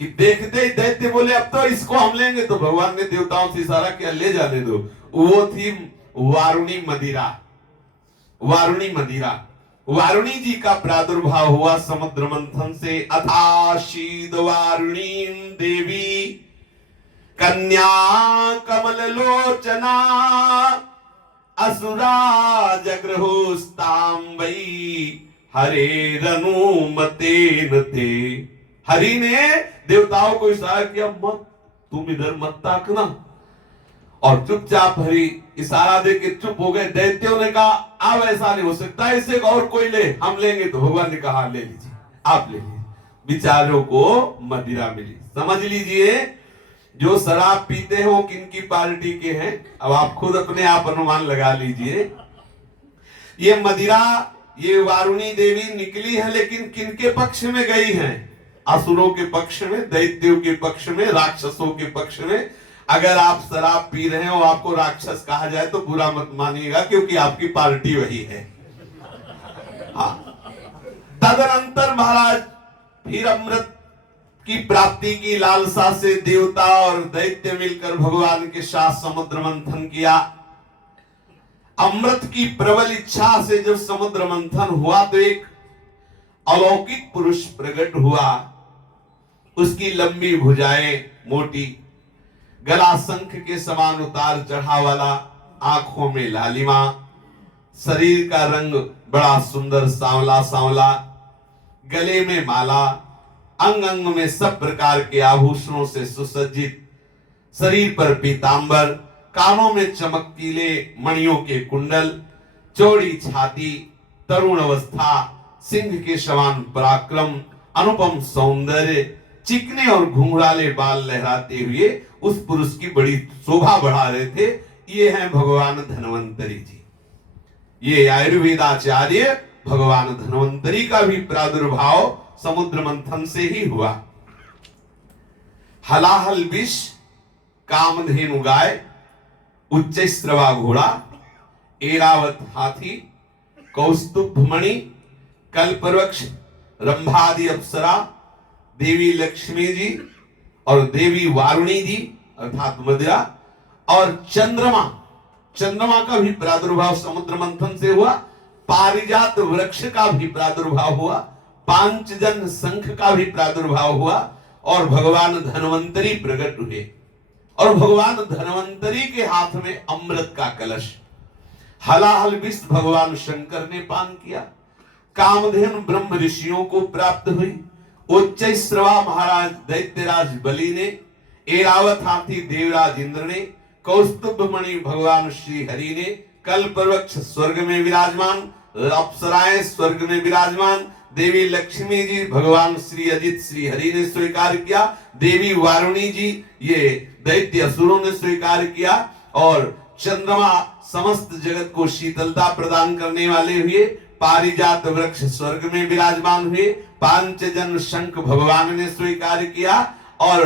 कि देखते ही दैत्य बोले अब तो इसको हम लेंगे। तो भगवान ने देवताओं से इशारा किया ले जाने दो। वो थी वारुणी मदिरा। वारुणी मदिरा, वारुणी जी का प्रादुर्भाव हुआ समुद्र मंथन से। अथाशीद वारुणी देवी कन्या कमल लोचना, असुरा जगृहुस्तां वै हरेरनुमतेन ते। हरि ने देवताओं को इशारा किया, मत तुम इधर मत ताकना, और चुपचाप हरि इशारा दे के चुप हो गए। दैत्यों ने कहा अब ऐसा नहीं हो सकता, इसे और कोई ले, हम लेंगे। तो भगवान ने कहा ले लीजिए, आप ले लीजिए। बिचारों को मदिरा मिली। समझ लीजिए जो शराब पीते हैं वो किनकी पार्टी के हैं, अब आप खुद अपने आप अनुमान लगा लीजिए। ये मदिरा, ये वारुणी देवी निकली है, लेकिन किनके पक्ष में गई है? असुरों के पक्ष में, दैत्यों के पक्ष में, राक्षसों के पक्ष में। अगर आप शराब पी रहे हो, आपको राक्षस कहा जाए तो बुरा मत मानिएगा, क्योंकि आपकी पार्टी वही है। तदनंतर महाराज फिर अमृत की प्राप्ति की लालसा से देवता और दैत्य मिलकर भगवान के साथ समुद्र मंथन किया। अमृत की प्रबल इच्छा से जब समुद्र मंथन हुआ तो एक अलौकिक पुरुष प्रकट हुआ। उसकी लंबी भुजाएं, मोटी, गला शंख के समान उतार चढ़ा वाला, आंखों में लालिमा, शरीर का रंग बड़ा सुंदर सांवला सांवला, गले में माला, अंग अंग में सब प्रकार के आभूषणों से सुसज्जित, शरीर पर पीतांबर, कानों में चमकीले मणियों के कुंडल, चौड़ी छाती, तरुण अवस्था, सिंह के समान पराक्रम, अनुपम सौंदर्य, चिकने और घुंघराले बाल लहराते हुए उस पुरुष की बड़ी शोभा बढ़ा रहे थे। ये हैं भगवान धन्वंतरी जी। ये आयुर्वेदाचार्य भगवान धन्वंतरी का भी प्रादुर्भाव समुद्र मंथन से ही हुआ। हलाहल विष, कामधेनु गाय, उच्चैश्रवा घोड़ा, एरावत हाथी, कौस्तुभ मणि, कल्पवृक्ष, रंभादि अप्सरा, देवी लक्ष्मी जी और देवी वारुणी जी अर्थात मदिरा, और चंद्रमा, चंद्रमा का भी प्रादुर्भाव समुद्र मंथन से हुआ। पारिजात वृक्ष का भी प्रादुर्भाव हुआ, पांचजन शंख का भी प्रादुर्भाव हुआ, और भगवान धन्वंतरी प्रकट हुए। और भगवान धन्वंतरी के हाथ में अमृत का कलश। हलाहल विष भगवान शंकर ने पान किया। कामधेनु ब्रह्म ऋषियों को प्राप्त हुई। उच्चैश्रवा महाराज दैत्यराज बलि ने, एरावत हाथी देवराज इंद्र ने, कौस्तुभ मणि भगवान श्री हरि ने, कल्पवृक्ष स्वर्ग में विराजमान, अप्सराएं स्वर्ग में विराजमान, देवी लक्ष्मी जी भगवान श्री अजित श्री हरि ने स्वीकार किया, देवी वारुणी जी ये दैत्य असुरों ने स्वीकार किया, और चंद्रमा समस्त जगत को शीतलता प्रदान करने वाले हुए, पारिजात वृक्ष स्वर्ग में विराजमान हुए, पांचजन शंख भगवान ने स्वीकार किया, और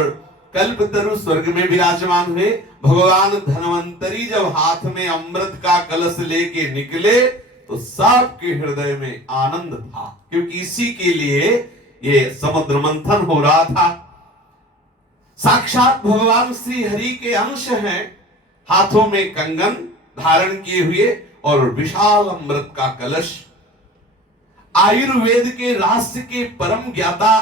कल्पतरु स्वर्ग में विराजमान हुए। भगवान धन्वंतरी जब हाथ में अमृत का कलश लेके निकले तो सबके हृदय में आनंद था, क्योंकि इसी के लिए ये समुद्र मंथन हो रहा था। साक्षात भगवान श्री हरि के अंश हैं, हाथों में कंगन धारण किए हुए और विशाल अमृत का कलश। आयुर्वेद के रहस्य के परम ज्ञाता,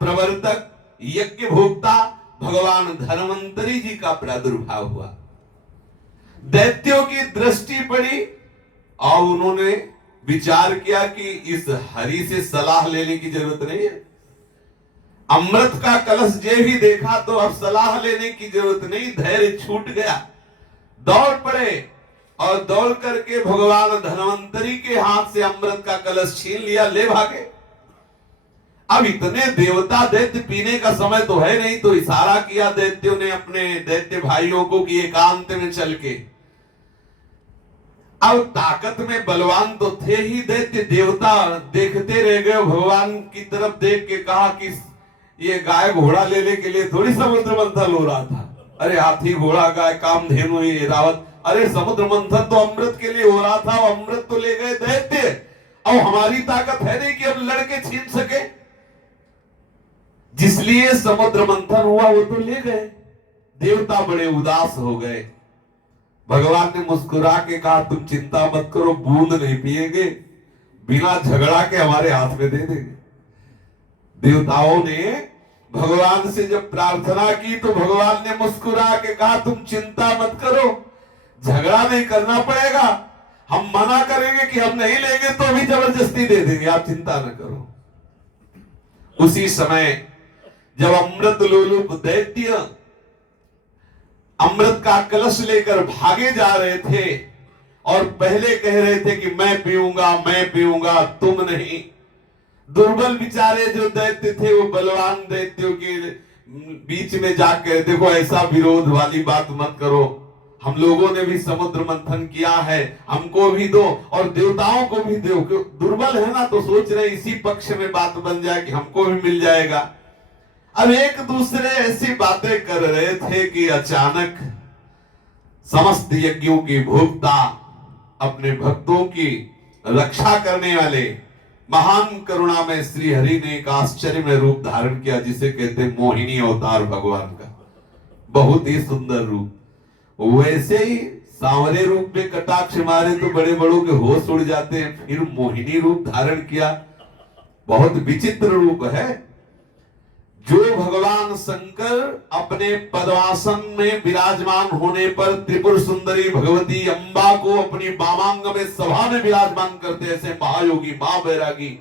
प्रवर्तक, यज्ञ भोक्ता भगवान धन्वंतरी जी का प्रादुर्भाव हुआ। दैत्यों की दृष्टि पड़ी और उन्होंने विचार किया कि इस हरि से सलाह लेने की जरूरत नहीं है। अमृत का कलश जे भी देखा तो अब सलाह लेने की जरूरत नहीं, धैर्य छूट गया। दौड़ पड़े और दौड़ करके भगवान धन्वंतरी के हाथ से अमृत का कलश छीन लिया, ले भागे। अब इतने देवता दैत्य पीने का समय तो है नहीं, तो इशारा किया दैत्यों ने अपने दैत्य भाइयों को कि एकांत में चल के। अब ताकत में बलवान तो थे ही दैत्य, देवता देखते रह गए। भगवान की तरफ देख के कहा कि ये गाय घोड़ा लेने के लिए थोड़ी समुद्र मंथन हो रहा था। अरे हाथी घोड़ा गाय कामधेनु ये रावत, अरे समुद्र मंथन तो अमृत के लिए हो रहा था, अमृत तो ले गए दैत्य। अब हमारी ताकत है नहीं कि हम लड़के छीन सके, जिसलिए समुद्र मंथन हुआ वो तो ले गए। देवता बड़े उदास हो गए। भगवान ने मुस्कुरा के कहा तुम चिंता मत करो, बूंद नहीं पिएंगे, बिना झगड़ा के हमारे हाथ में दे देंगे। देवताओं ने भगवान से जब प्रार्थना की तो भगवान ने मुस्कुरा के कहा तुम चिंता मत करो, झगड़ा नहीं करना पड़ेगा, हम मना करेंगे कि हम नहीं लेंगे तो भी जबरदस्ती दे देंगे, आप चिंता न करो। उसी समय जब अमृत लोलुप दैत्य अमृत का कलश लेकर भागे जा रहे थे और पहले कह रहे थे कि मैं पीऊंगा तुम नहीं, दुर्बल बेचारे जो दैत्य थे वो बलवान दैत्यों के बीच में जाकर, देखो ऐसा विरोध वाली बात मत करो, हम लोगों ने भी समुद्र मंथन किया है, हमको भी दो और देवताओं को भी दो। दुर्बल है ना, तो सोच रहे इसी पक्ष में बात बन जाए कि हमको भी मिल जाएगा। अब एक दूसरे ऐसी बातें कर रहे थे कि अचानक समस्त यज्ञों की भोक्ता, अपने भक्तों की रक्षा करने वाले महान करुणा में श्री हरि ने एक आश्चर्य में रूप धारण किया, जिसे कहते मोहिनी अवतार भगवान का। बहुत ही सुंदर रूप, वैसे ही सांवरे रूप में कटाक्ष मारे तो बड़े बड़ों के होश उड़ जाते हैं, फिर मोहिनी रूप धारण किया। बहुत विचित्र रूप है। जो भगवान शंकर अपने पद्मासन में विराजमान होने पर त्रिपुर सुंदरी भगवती अम्बा को अपनी वामांग में सभा में विराजमान करते, ऐसे महायोगी महावैरागी,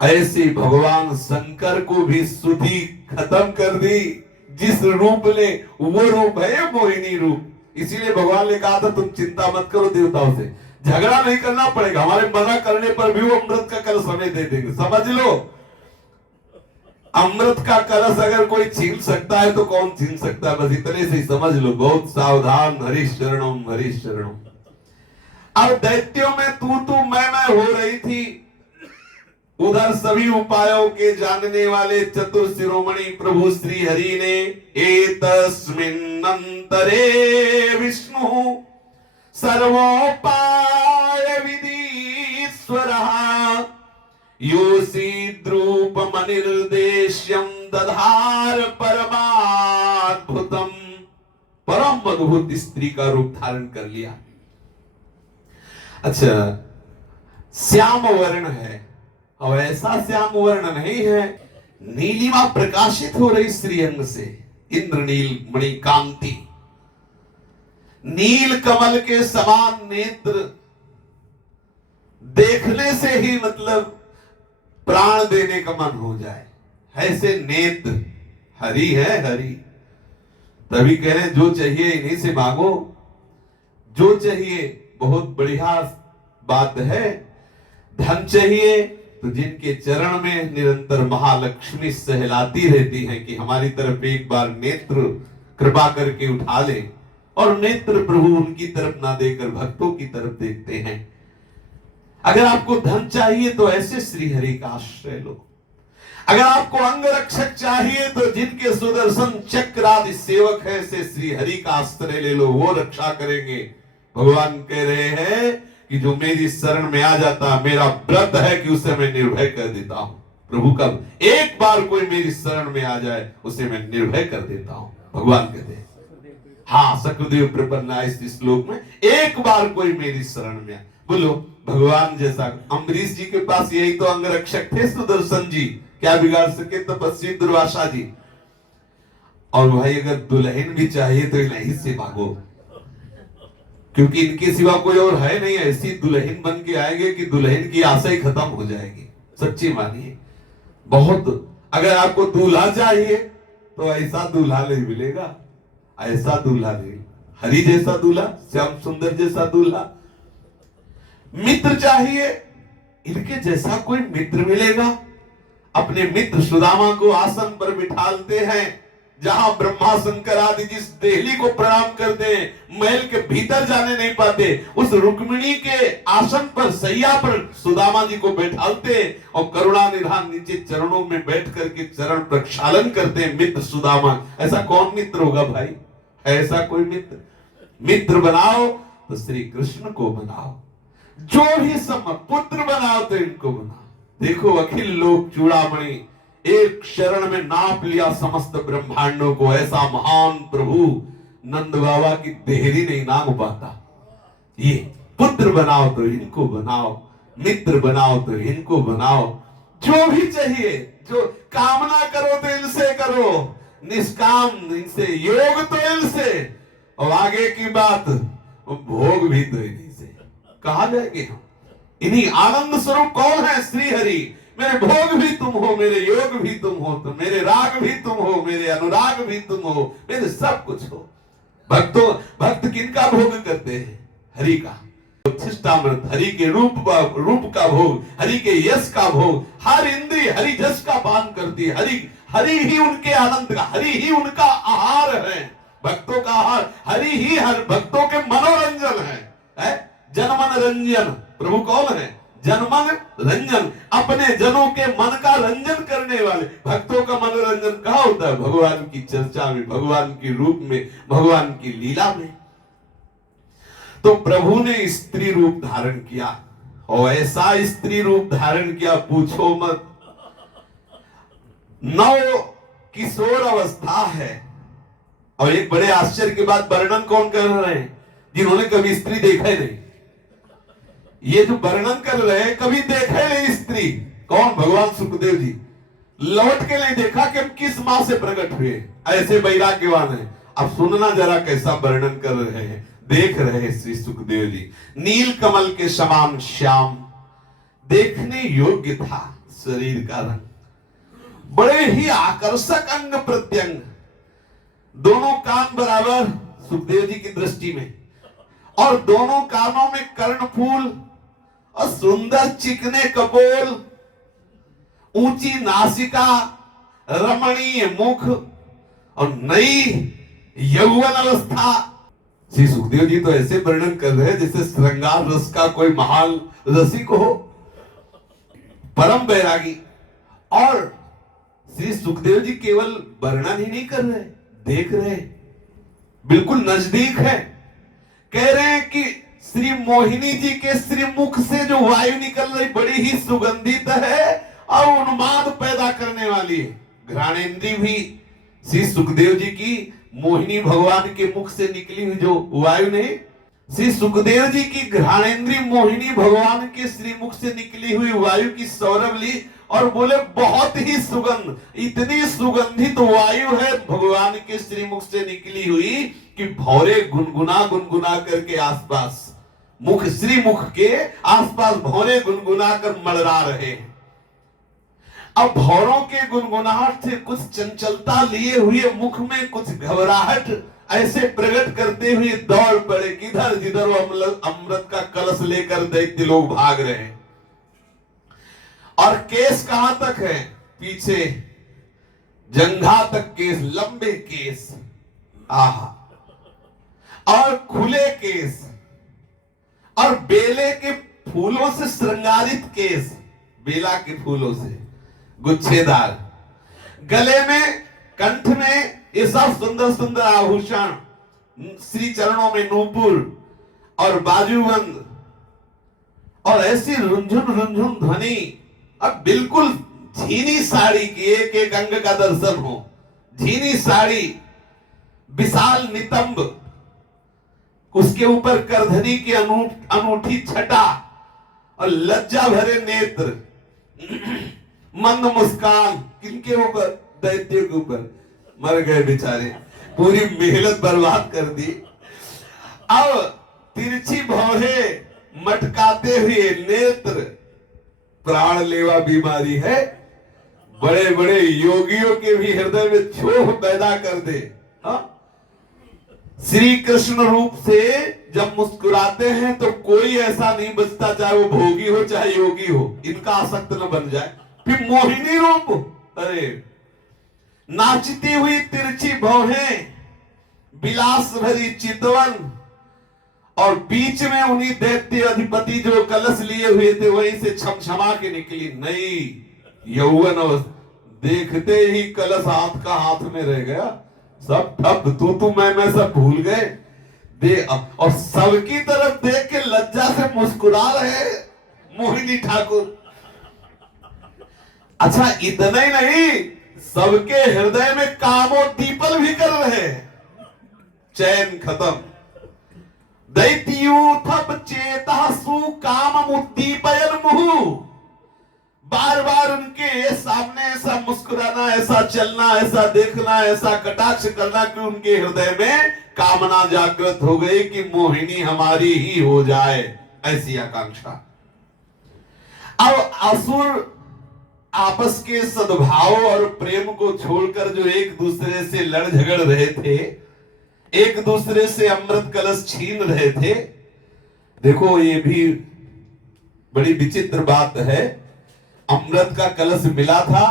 ऐसे भगवान शंकर को भी सुधि खत्म कर दी। जिस रूप ने वो रूप है मोहिनी रूप। इसीलिए भगवान ने कहा था तुम चिंता मत करो, देवताओं से झगड़ा नहीं करना पड़ेगा, हमारे मना करने पर भी वो अमृत का कलश हमें दे देंगे। समझ लो, अमृत का कलश अगर कोई छीन सकता है तो कौन छीन सकता है, बस इतने से ही समझ लो। बहुत सावधान, हरीश शरणम हरीश शरणम। अब दैत्यों में तू मैं हो रही थी, उधर सभी उपायों के जानने वाले चतुर शिरोमणि प्रभु श्री हरि ने एतस्मिन् अंतरे विष्णु सर्वोपाय विधीश्वरः योषिद्रूपमनिर्देश्यं दधार परमाद्भुतम। परम अद्भुत स्त्री का रूप धारण कर लिया। अच्छा, श्याम वर्ण है, और ऐसा श्याम वर्ण नहीं है, नीलिमा प्रकाशित हो रही श्रीअंग से, इंद्रनील मणि कांति, नील कमल के समान नेत्र, देखने से ही मतलब प्राण देने का मन हो जाए, ऐसे नेत्र। हरि है हरि, तभी कह रहे जो चाहिए इन्हीं से मांगो, जो चाहिए। बहुत बढ़िया बात है। धन चाहिए तो जिनके चरण में निरंतर महालक्ष्मी सहलाती रहती हैं कि हमारी तरफ एक बार नेत्र कृपा करके उठा ले, और नेत्र प्रभु उनकी तरफ ना देकर भक्तों की तरफ देखते हैं। अगर आपको धन चाहिए तो ऐसे श्री हरि का आश्रय लो। अगर आपको अंग रक्षक चाहिए तो जिनके सुदर्शन चक्र आदि सेवक है, ऐसे श्री हरि का आश्रय ले लो, वो रक्षा करेंगे। भगवान कह रहे हैं कि जो मेरी शरण में आ जाता, मेरा व्रत है कि उसे मैं निर्भय कर देता हूं। प्रभु कब एक बार कोई मेरी शरण में आ जाए उसे मैं निर्भय कर देता हूं, भगवान कहते हैं। हाँ, सकृदेव प्रपन्ना इस श्लोक में, एक बार कोई मेरी शरण में आए। बोलो, भगवान जैसा अम्बरीश जी के पास यही तो अंग रक्षक थे, सुदर्शन जी, क्या बिगाड़ सके तपस्वी दुर्वासा जी। और भाई अगर दुल्हन भी चाहिए तो इन्हीं से मांगो, क्योंकि इनके सिवा कोई और है नहीं। ऐसी दुल्हन बन के आएंगे कि दुल्हन की आशा ही खत्म हो जाएगी, सच्ची मानिए। बहुत, अगर आपको दूल्हा चाहिए तो ऐसा दूल्हा नहीं मिलेगा, ऐसा दूल्हा नहीं, हरि जैसा दूल्हा, श्याम सुंदर जैसा दूल्हा। मित्र चाहिए, इनके जैसा कोई मित्र मिलेगा। अपने मित्र सुदामा को आसन पर बिठालते हैं, जहां ब्रह्मा शंकर आदि जिस देहली को प्रणाम करते हैं, महल के भीतर जाने नहीं पाते, उस रुक्मिणी के आसन पर, सैया पर सुदामा जी को बैठालते हैं और करुणा निधान नीचे चरणों में बैठ करके चरण प्रक्षालन करते हैं मित्र सुदामा। ऐसा कौन मित्र होगा भाई? ऐसा कोई मित्र? मित्र बनाओ तो श्री कृष्ण को बनाओ, जो भी पुत्र बनाओ तो इनको बनाओ। देखो, अखिल लोक चूड़ामणि, एक शरण में नाप लिया समस्त ब्रह्मांडों को। ऐसा महान प्रभु नंद बाबा की देहरी नहीं नाम पाता। ये पुत्र बनाओ तो इनको बनाओ, मित्र बनाओ तो इनको बनाओ। जो भी चाहिए, जो कामना करो तो इनसे करो, निष्काम इनसे, योग तो इनसे, और आगे की बात भोग भी तो इन्हीं से। कहा जाएंगे हम? इन्हीं आनंद स्वरूप कौन है? श्री हरि। मेरे भोग भी तुम हो, मेरे योग भी तुम हो, तुम मेरे राग भी तुम हो, मेरे अनुराग भी तुम हो, मेरे सब कुछ हो। भक्त किनका भोग करते हैं? हरि का। उच्छिष्टामृत, हरि के रूप का भोग, हरि के यश का भोग। हर इंद्रिय हरि जस का पान करती है। हरि ही उनके आनंद का, हरि ही उनका आहार है। भक्तों का आहार हरि ही, हर भक्तों के मनोरंजन है? जनमन रंजन प्रभु कौन है? जनमन रंजन, अपने जनों के मन का रंजन करने वाले। भक्तों का मनोरंजन कहाँ होता है? भगवान की चर्चा में, भगवान के रूप में, भगवान की लीला में। तो प्रभु ने स्त्री रूप धारण किया, और ऐसा स्त्री रूप धारण किया पूछो मत। नव किशोर अवस्था है। और एक बड़े आश्चर्य की बात वर्णन कौन कर रहे हैं? जिन्होंने कभी स्त्री देखा ही नहीं। ये जो वर्णन कर रहे हैं कभी देखा नहीं स्त्री। कौन? भगवान सुखदेव जी। लौट के नहीं देखा कि हम किस मां से प्रकट हुए, ऐसे वैराग्यवान है। अब सुनना जरा कैसा वर्णन कर रहे हैं, देख रहे हैं श्री सुखदेव जी। नील कमल के समान श्याम, देखने योग्य था शरीर का रंग, बड़े ही आकर्षक अंग प्रत्यंग, दोनों कान बराबर सुखदेव जी की दृष्टि में, और दोनों कानों में कर्णफूल, और सुंदर चिकने कपोल, ऊंची नासिका, रमणीय मुख, और नई यौवन अवस्था। श्री सुखदेव जी तो ऐसे वर्णन कर रहे हैं जैसे श्रृंगार रस का कोई महान रसिक हो, परम बैरागी। और श्री सुखदेव जी केवल वर्णन ही नहीं कर रहे, देख रहे, बिल्कुल नजदीक है। कह रहे हैं कि श्री मोहिनी जी के श्रीमुख से जो वायु निकल रही बड़ी ही सुगंधित है और उन्माद पैदा करने वाली है। घ्राणेन्द्रिय भी श्री सुखदेव जी की मोहिनी भगवान के मुख से निकली हुई जो वायु नहीं, श्री सुखदेव जी की घ्राणेन्द्रिय मोहिनी भगवान के श्रीमुख से निकली हुई वायु की सौरभ ली और बोले बहुत ही सुगंध, इतनी सुगंधित वायु है भगवान के श्रीमुख से निकली हुई कि भौरे गुनगुना गुनगुना करके आसपास, मुख श्रीमुख के आसपास भौरे गुनगुना कर मड़रा रहे हैं। अब भौरों के गुनगुनाहट से कुछ चंचलता लिए हुए मुख में कुछ घबराहट ऐसे प्रकट करते हुए दौड़ पड़े, किधर जिधर वो अमृत का कलश लेकर दैत्य लोग भाग रहे हैं। और केस कहां तक है? पीछे जंघा तक केस, लंबे केस, आहा, और खुले केस, और बेले के फूलों से श्रृंगारित केस, बेला के फूलों से गुच्छेदार, गले में, कंठ में ये सब सुंदर सुंदर आभूषण, श्री चरणों में नूपुर और बाजूबंद, और ऐसी रुंझुन रुंझुन ध्वनि। अब बिल्कुल झीनी साड़ी की एक एक अंग का दर्शन हो, झीनी साड़ी, विशाल नितंब, उसके ऊपर करधनी की अनूठी छटा, और लज्जा भरे नेत्र, मंद मुस्कान। किनके ऊपर? दैत्य के ऊपर। मर गए बेचारे, पूरी मेहनत बर्बाद कर दी। अब तिरछी भौहें, मटकाते हुए नेत्र, प्राण लेवा बीमारी है। बड़े बड़े योगियों के भी हृदय में क्षोभ पैदा कर दे। श्री कृष्ण रूप से जब मुस्कुराते हैं तो कोई ऐसा नहीं बचता, चाहे वो भोगी हो चाहे योगी हो, इनका आसक्त न बन जाए। फिर मोहिनी रूप, अरे नाचती हुई तिरछी भौहें, विलास भरी चितवन, और बीच में उन्हीं दैत्य अधिपति जो कलश लिए हुए थे वहीं से छमछमा के निकली नई यौवन अवस्था। देखते ही कलश हाथ का हाथ में रह गया, सब ठप, तू मैं सब भूल गए। दे और सबकी तरफ देख के लज्जा से मुस्कुरा रहे मोहिनी ठाकुर। अच्छा, इतना ही नहीं, सबके हृदय में कामोद्दीपन भी कर रहे, चैन खत्म। दैत्यूथप चेता सु काम उद्दीपयन मुहु। बार बार उनके सामने ऐसा मुस्कुराना, ऐसा चलना, ऐसा देखना, ऐसा कटाक्ष करना कि उनके हृदय में कामना जागृत हो गई कि मोहिनी हमारी ही हो जाए। ऐसी आकांक्षा। अब असुर आपस के सद्भाव और प्रेम को छोड़कर जो एक दूसरे से लड़ झगड़ रहे थे, एक दूसरे से अमृत कलश छीन रहे थे। देखो ये भी बड़ी विचित्र बात है, अमृत का कलश मिला था,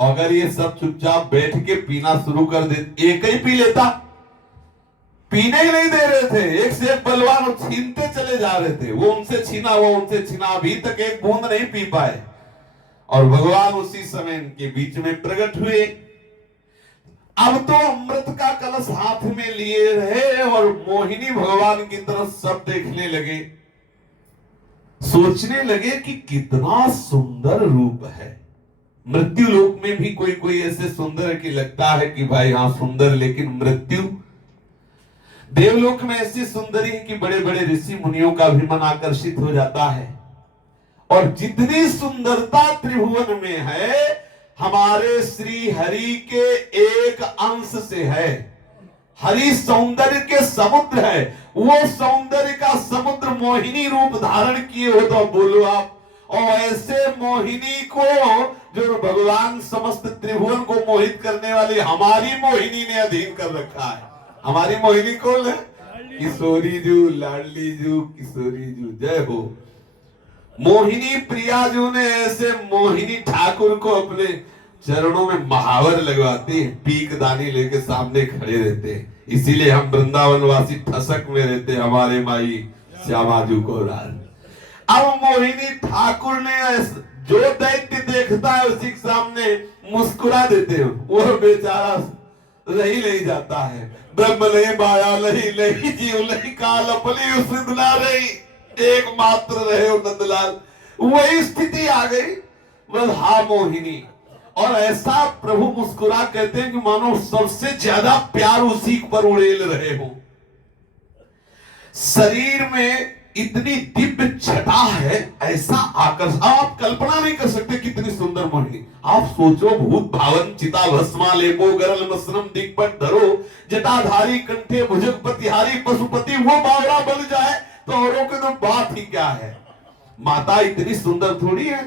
अगर ये सब चुपचाप बैठ के पीना शुरू कर दे, एक ही पी लेता, पीने ही नहीं दे रहे थे, एक से एक बलवान छीनते चले जा रहे थे, वो उनसे छीना, वो उनसे छीना, अभी तक एक बूंद नहीं पी पाए। और भगवान उसी समय इनके बीच में प्रकट हुए। अब तो अमृत का कलश हाथ में लिए रहे और मोहिनी भगवान की तरफ सब देखने लगे, सोचने लगे कि कितना सुंदर रूप है। मृत्यु लोक में भी कोई कोई ऐसे सुंदर है कि लगता है कि भाई हाँ सुंदर, लेकिन मृत्यु देवलोक में ऐसी सुंदरी है कि बड़े बड़े ऋषि मुनियों का भी मन आकर्षित हो जाता है। और जितनी सुंदरता त्रिभुवन में है, हमारे श्री हरि के एक अंश से है। हरि सौंदर्य के समुद्र है, वो सौंदर्य का समुद्र मोहिनी रूप धारण किए हो, तो बोलो आप। और ऐसे मोहिनी को जो भगवान समस्त त्रिभुवन को मोहित करने वाली हमारी मोहिनी ने अधीन कर रखा है। हमारी मोहिनी कौन है? किशोरी जू, लाडली जू, किशोरी जू, जय हो। मोहिनी प्रिया जू ने ऐसे मोहिनी ठाकुर को अपने चरणों में महावर लगवाते हैं, पीक दानी लेके सामने खड़े रहते हैं। इसीलिए हम वृंदावन वासी ठसक में रहते, हमारे माई श्यामाजू को राज। अब मोहिनी ठाकुर ने जो दैत्य देखता है उसी के सामने मुस्कुरा देते हैं, वो बेचारा रही नहीं जाता है। ब्रह्म नहीं माया लही लही जीव लही काल अपनी उस दुला रही, एकमात्र रहे हो नंदलाल। वही स्थिति आ गई, बस हा मोहिनी। और ऐसा प्रभु मुस्कुरा कहते हैं कि मानो सबसे ज्यादा प्यार उसी पर उड़ेल रहे हो। शरीर में इतनी दिव्य छटा है, ऐसा आकर्षण आप कल्पना नहीं कर सकते कितनी सुंदर मोहिनी। आप सोचो, भूत भावन चिता भस्मा लेपो गरल मसनम दिग्पट धरो जटाधारी कंठे भुजगपतिहारी पशुपति, वो बावड़ा बन जाए तो औरों की तो बात ही क्या है। माता इतनी सुंदर थोड़ी है,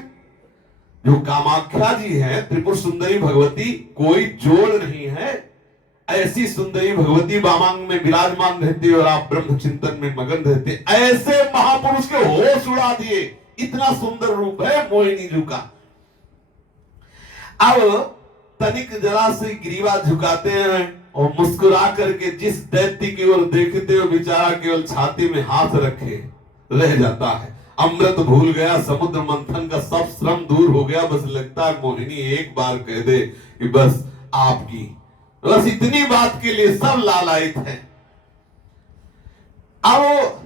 जो कामाख्या जी है त्रिपुर सुंदरी भगवती, कोई जोड़ नहीं है। ऐसी सुंदरी भगवती वामांग में विराजमान रहती और आप ब्रह्म चिंतन में मगन रहते। ऐसे महापुरुष के होश उड़ा दिए, इतना सुंदर रूप है मोहिनी जी का। अब तनिक जरा से ग्रीवा झुकाते हैं और मुस्कुरा करके जिस दैत्य की ओर देखते हो, बेचारा केवल छाती में हाथ रखे रह जाता है। अमृत भूल गया, समुद्र मंथन का सब श्रम दूर हो गया। बस लगता है मोहिनी एक बार कह दे कि बस आपकी, बस इतनी बात के लिए सब लालायित हैं। अब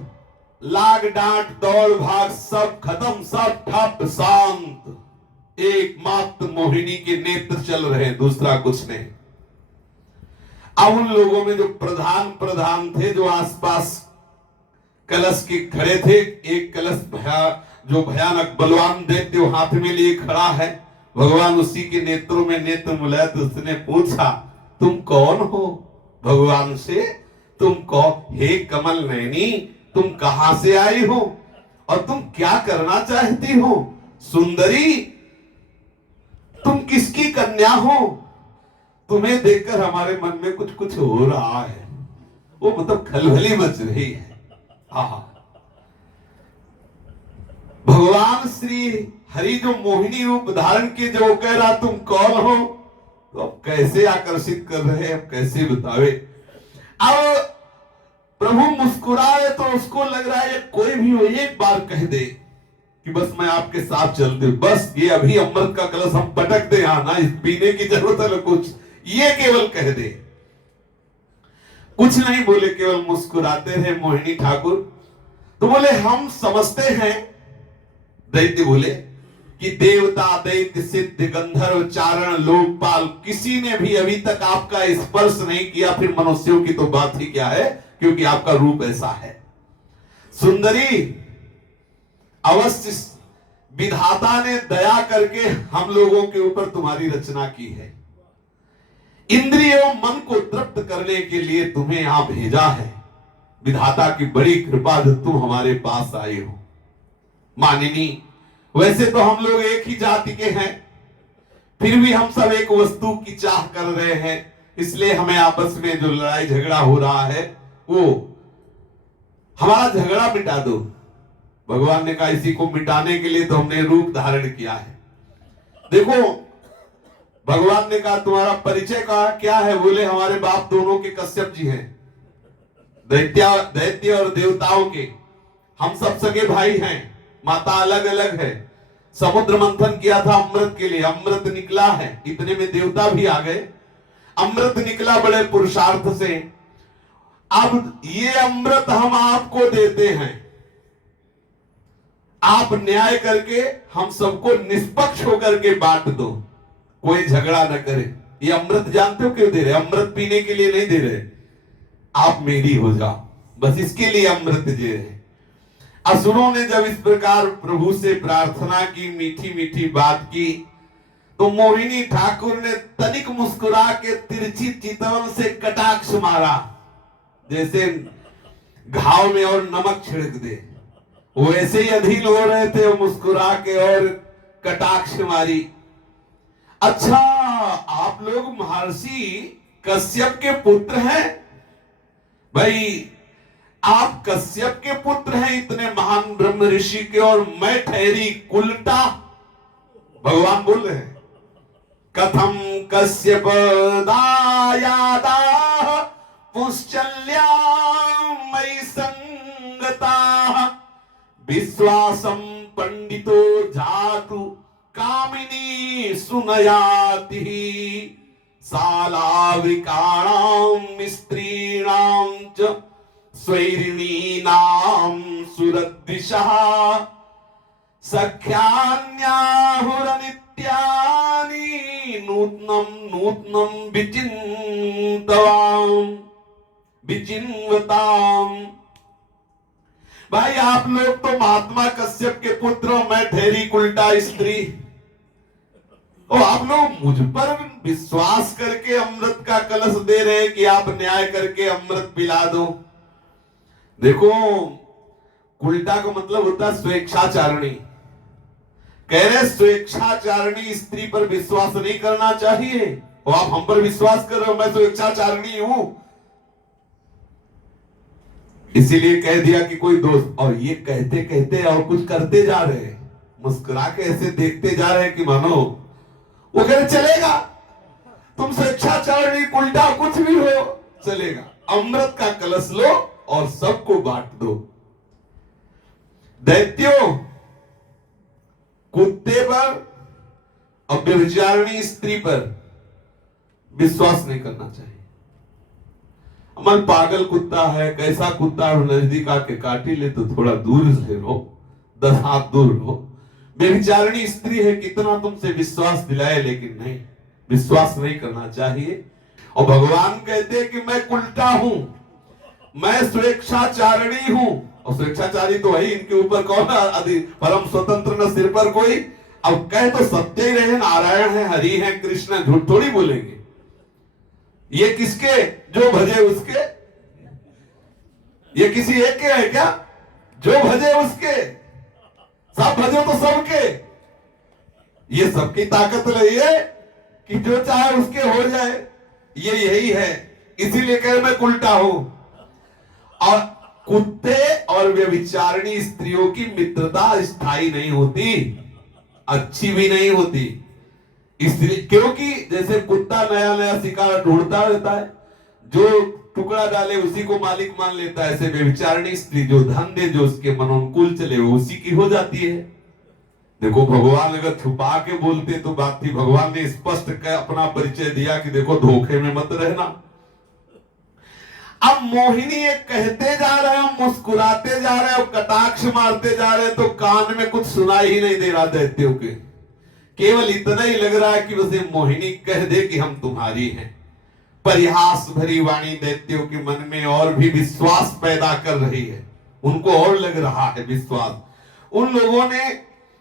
लाग डांट दौड़ भाग सब खत्म, सब ठप शांत, एकमात्र मोहिनी के नेत्र चल रहे हैं, दूसरा कुछ नहीं। अब उन लोगों में जो प्रधान थे, जो आसपास कलश के खड़े थे, एक कलश जो भयानक बलवान दैत्य हाथ में लिए खड़ा है, भगवान उसी के नेत्रों में नेत्र मिलाए तो उसने पूछा, तुम कौन हो? भगवान से, तुम कौन? हे कमल नयनी, तुम कहां से आई हो और तुम क्या करना चाहती हो? सुंदरी, तुम किसकी कन्या हो? तुम्हें देखकर हमारे मन में कुछ कुछ हो रहा है, वो मतलब खलबली मच रही है। भगवान श्री हरि जो मोहिनी रूप धारण के जो कह रहा तुम कौन हो, तो अब कैसे आकर्षित कर रहे हैं, अब कैसे बतावे। अब प्रभु मुस्कुराए तो उसको लग रहा है कोई भी हो एक बार कह दे कि बस मैं आपके साथ चलते, बस ये अभी अमृत का कलश हम पटक दे, हाँ ना पीने की जरूरत है कुछ, ये केवल कह दे। कुछ नहीं बोले, केवल मुस्कुराते रहे मोहिनी ठाकुर। तो बोले हम समझते हैं, दैत्य बोले कि देवता दैत्य सिद्ध गंधर्व चारण लोकपाल किसी ने भी अभी तक आपका स्पर्श नहीं किया, फिर मनुष्यों की तो बात ही क्या है, क्योंकि आपका रूप ऐसा है। सुंदरी, अवश्य विधाता ने दया करके हम लोगों के ऊपर तुम्हारी रचना की है, इंद्रिय एवं मन को तृप्त करने के लिए तुम्हें यहां भेजा है। विधाता की बड़ी कृपा जो तुम हमारे पास आए हो। मानिनी, वैसे तो हम लोग एक ही जाति के हैं, फिर भी हम सब एक वस्तु की चाह कर रहे हैं, इसलिए हमें आपस में जो लड़ाई झगड़ा हो रहा है वो हमारा झगड़ा मिटा दो। भगवान ने कहा इसी को मिटाने के लिए तो हमने रूप धारण किया है। देखो, भगवान ने कहा तुम्हारा परिचय कहा क्या है? बोले हमारे बाप दोनों के कश्यप जी हैं, दैत्य और देवताओं के। हम सब सगे भाई हैं, माता अलग अलग है। समुद्र मंथन किया था अमृत के लिए, अमृत निकला है, इतने में देवता भी आ गए। अमृत निकला बड़े पुरुषार्थ से। अब ये अमृत हम आपको देते हैं, आप न्याय करके हम सबको निष्पक्ष होकर के बांट दो, कोई झगड़ा न करे। ये अमृत जानते हो क्यों दे रहे? अमृत पीने के लिए नहीं दे रहे, आप मेरी हो जाओ, बस इसके लिए अमृत दे रहे। असुरों ने जब इस प्रकार प्रभु से प्रार्थना की, मीठी मीठी बात की, तो मोहिनी ठाकुर ने तनिक मुस्कुरा के तिरछी चितवन से कटाक्ष मारा, जैसे घाव में और नमक छिड़क दे। वो ऐसे ही अधीर हो रहे थे, वो मुस्कुरा के और कटाक्ष मारी। अच्छा, आप लोग महर्षि कश्यप के पुत्र हैं? भाई आप कश्यप के पुत्र हैं, इतने महान ब्रह्म ऋषि के, और मैं ठहरी कुलटा। भगवान बोल रहे हैं कथम कश्यप दायादा पुश्चल्या मयि संगता विश्वासम पंडितो जातु कामिनी सुनयाति सालावृकाणां स्त्रीणां च स्वैरिणीनां सुरद्दिशः सख्यान्याहुरनित्यानि नूत्नं नूत्नं विचिन्वताम्। भाई आप लोग तो महात्मा कश्यप के पुत्र, मैं ठहरी उल्टा स्त्री, और आप लोग मुझ पर विश्वास करके अमृत का कलश दे रहे हैं कि आप न्याय करके अमृत पिला दो। देखो, उल्टा का मतलब होता है स्वेच्छाचारणी। कह रहे स्वेच्छाचारणी स्त्री पर विश्वास नहीं करना चाहिए, और आप हम पर विश्वास कर रहे हो, मैं स्वेच्छाचारणी हूं, इसीलिए कह दिया कि कोई दोस्त। और ये कहते कहते और कुछ करते जा रहे हैं, मुस्कुरा के ऐसे देखते जा रहे हैं कि मानो वो कह रहे चलेगा, तुम स्वेच्छाचारणी उल्टा कुछ भी हो चलेगा, अमृत का कलश लो और सबको बांट दो। दैत्यों, कुत्ते पर और व्यभिचारिणी स्त्री पर विश्वास नहीं करना चाहिए। अमल पागल कुत्ता है, कैसा कुत्ता है, नजदीक आके काटी ले तो थोड़ा दूर से रहो, 10 हाथ दूर रहो। व्यभिचारिणी स्त्री है, कितना तुमसे विश्वास दिलाए, लेकिन नहीं, विश्वास नहीं करना चाहिए। और भगवान कहते हैं कि मैं उल्टा हूं, मैं स्वेच्छाचारिणी हूं, और स्वेच्छाचारी तो है, इनके ऊपर कौन है? परम स्वतंत्र न सिर पर कोई। अब कह तो सत्य ही रहे, नारायण है, हरि है, कृष्ण है, झूठ थोड़ी बोलेंगे। ये किसके? जो भजे उसके। ये किसी एक के है क्या? जो भजे उसके, सब भजे तो सबके। ये सबकी ताकत रही है कि जो चाहे उसके हो जाए, ये यही है। इसीलिए कह मैं उल्टा हूं। और कुत्ते और व्यभिचारिणी स्त्रियों की मित्रता स्थायी नहीं होती, अच्छी भी नहीं होती। इसलिए क्योंकि जैसे कुत्ता नया नया शिकार ढूंढता रहता है, जो टुकड़ा डाले उसी को मालिक मान लेता है, ऐसे व्यभिचारिणी स्त्री जो धन दे, जो उसके मनोनुकूल चले, वो उसी की हो जाती है। देखो, भगवान अगर छुपा के बोलते तो बात थी, भगवान ने स्पष्ट अपना परिचय दिया कि देखो धोखे में मत रहना। अब मोहिनी एक कहते जा रहे हैं, मुस्कुराते जा रहे हैं, कटाक्ष मारते जा रहे हैं, तो कान में कुछ सुनाई ही नहीं दे रहा दैत्यों के। केवल इतना ही लग रहा है कि उसे मोहिनी कह दे कि हम तुम्हारी हैं। परिहास भरी वाणी दैत्यों के मन में और भी विश्वास पैदा कर रही है, उनको और लग रहा है विश्वास। उन लोगों ने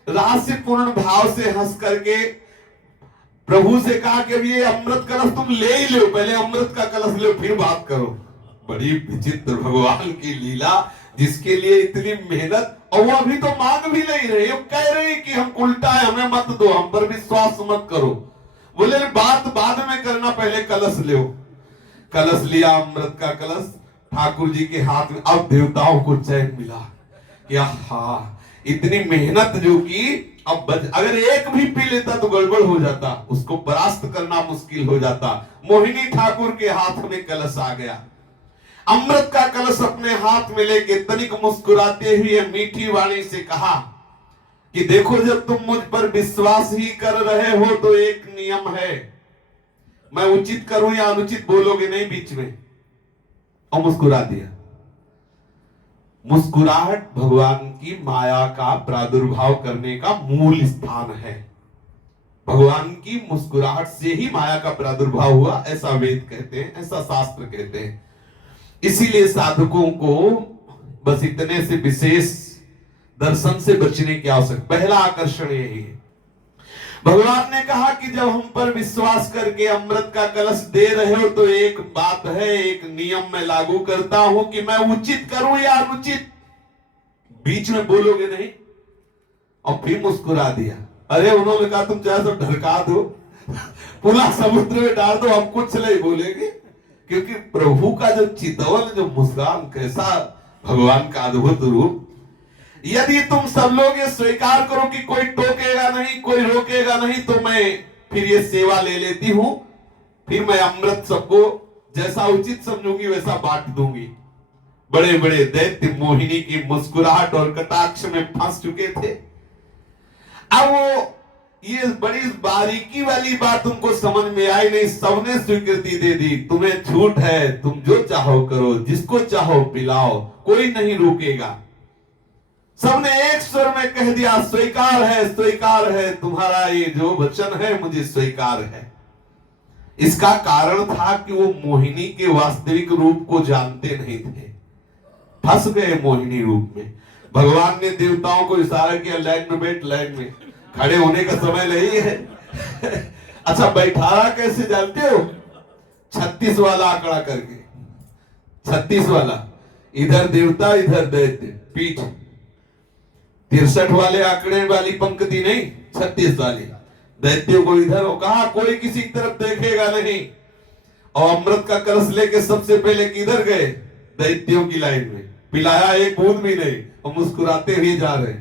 रहस्यपूर्ण भाव से हंस करके प्रभु से कहा कि अब ये अमृत कलश तुम ले ही लो, पहले अमृत का कलश लो फिर बात करो। बड़ी विचित्र भगवान की लीला। जिसके लिए इतनी मेहनत, और वो अभी तो मांग भी नहीं रहे, वो कह रहे कि हम उल्टा है, हमें मत दो, हम पर विश्वास मत करो। बोले बात बाद में करना, पहले कलश लो। कलश लिया, अमृत का कलश ठाकुर जी के हाथ में। अब देवताओं को चैन मिला कि हाँ, इतनी मेहनत जो की, अब अगर एक भी पी लेता तो गड़बड़ हो जाता, उसको परास्त करना मुश्किल हो जाता। मोहिनी ठाकुर के हाथ में कलश आ गया, अमृत का कलश अपने हाथ में लेके तनिक मुस्कुराते हुए मीठी वाणी से कहा कि देखो, जब तुम मुझ पर विश्वास ही कर रहे हो तो एक नियम है, मैं उचित करूं या अनुचित बोलोगे नहीं बीच में। और मुस्कुरा दिया। मुस्कुराहट भगवान की माया का प्रादुर्भाव करने का मूल स्थान है। भगवान की मुस्कुराहट से ही माया का प्रादुर्भाव हुआ, ऐसा वेद कहते हैं, ऐसा शास्त्र कहते हैं। इसीलिए साधकों को बस इतने से विशेष दर्शन से बचने की आवश्यकता। पहला आकर्षण यही है। भगवान ने कहा कि जब हम पर विश्वास करके अमृत का कलश दे रहे हो तो एक बात है, एक नियम मैं लागू करता हूं कि मैं उचित करूं या अनुचित, बीच में बोलोगे नहीं। और फिर मुस्कुरा दिया। अरे उन्होंने कहा तुम चाहे तो ढरका दो, पूरा समुद्र में डाल दो, हम कुछ नहीं बोलेंगे, क्योंकि प्रभु का जो चितवन, जो मुस्कान, कैसा भगवान का अद्भुत रूप। यदि तुम सब लोग ये स्वीकार करो कि कोई टोकेगा नहीं, कोई रोकेगा नहीं, तो मैं फिर ये सेवा ले लेती हूं, फिर मैं अमृत सबको जैसा उचित समझूंगी वैसा बांट दूंगी। बड़े बड़े दैत्य मोहिनी की मुस्कुराहट और कटाक्ष में फंस चुके थे। अब वो ये बड़ी बारीकी वाली बात उनको समझ में आई नहीं। सबने स्वीकृति दे दी, तुम्हें छूट है, तुम जो चाहो करो, जिसको चाहो पिलाओ, कोई नहीं रोकेगा। सबने एक स्वर में कह दिया स्वीकार है, स्वीकार है, तुम्हारा ये जो वचन है मुझे स्वीकार है। इसका कारण था कि वो मोहिनी के वास्तविक रूप को जानते नहीं थे, फंस गए मोहिनी रूप में। भगवान ने देवताओं को इशारा किया, लाइन में बैठ, लाइन में, खड़े होने का समय नहीं है। अच्छा बैठारा कैसे जानते हो? 36 वाला आंकड़ा करके, 36 वाला, इधर देवता इधर दैत्य, पीठ 63 वाले आंकड़े वाली पंक्ति नहीं, 36 वाली। दैत्यों को इधर हो, कहा कोई किसी की तरफ देखेगा नहीं। और अमृत का कलश लेके सबसे पहले किधर गए? दैत्यों की लाइन में। पिलाया एक बूंद भी नहीं, और मुस्कुराते हुए जा रहे।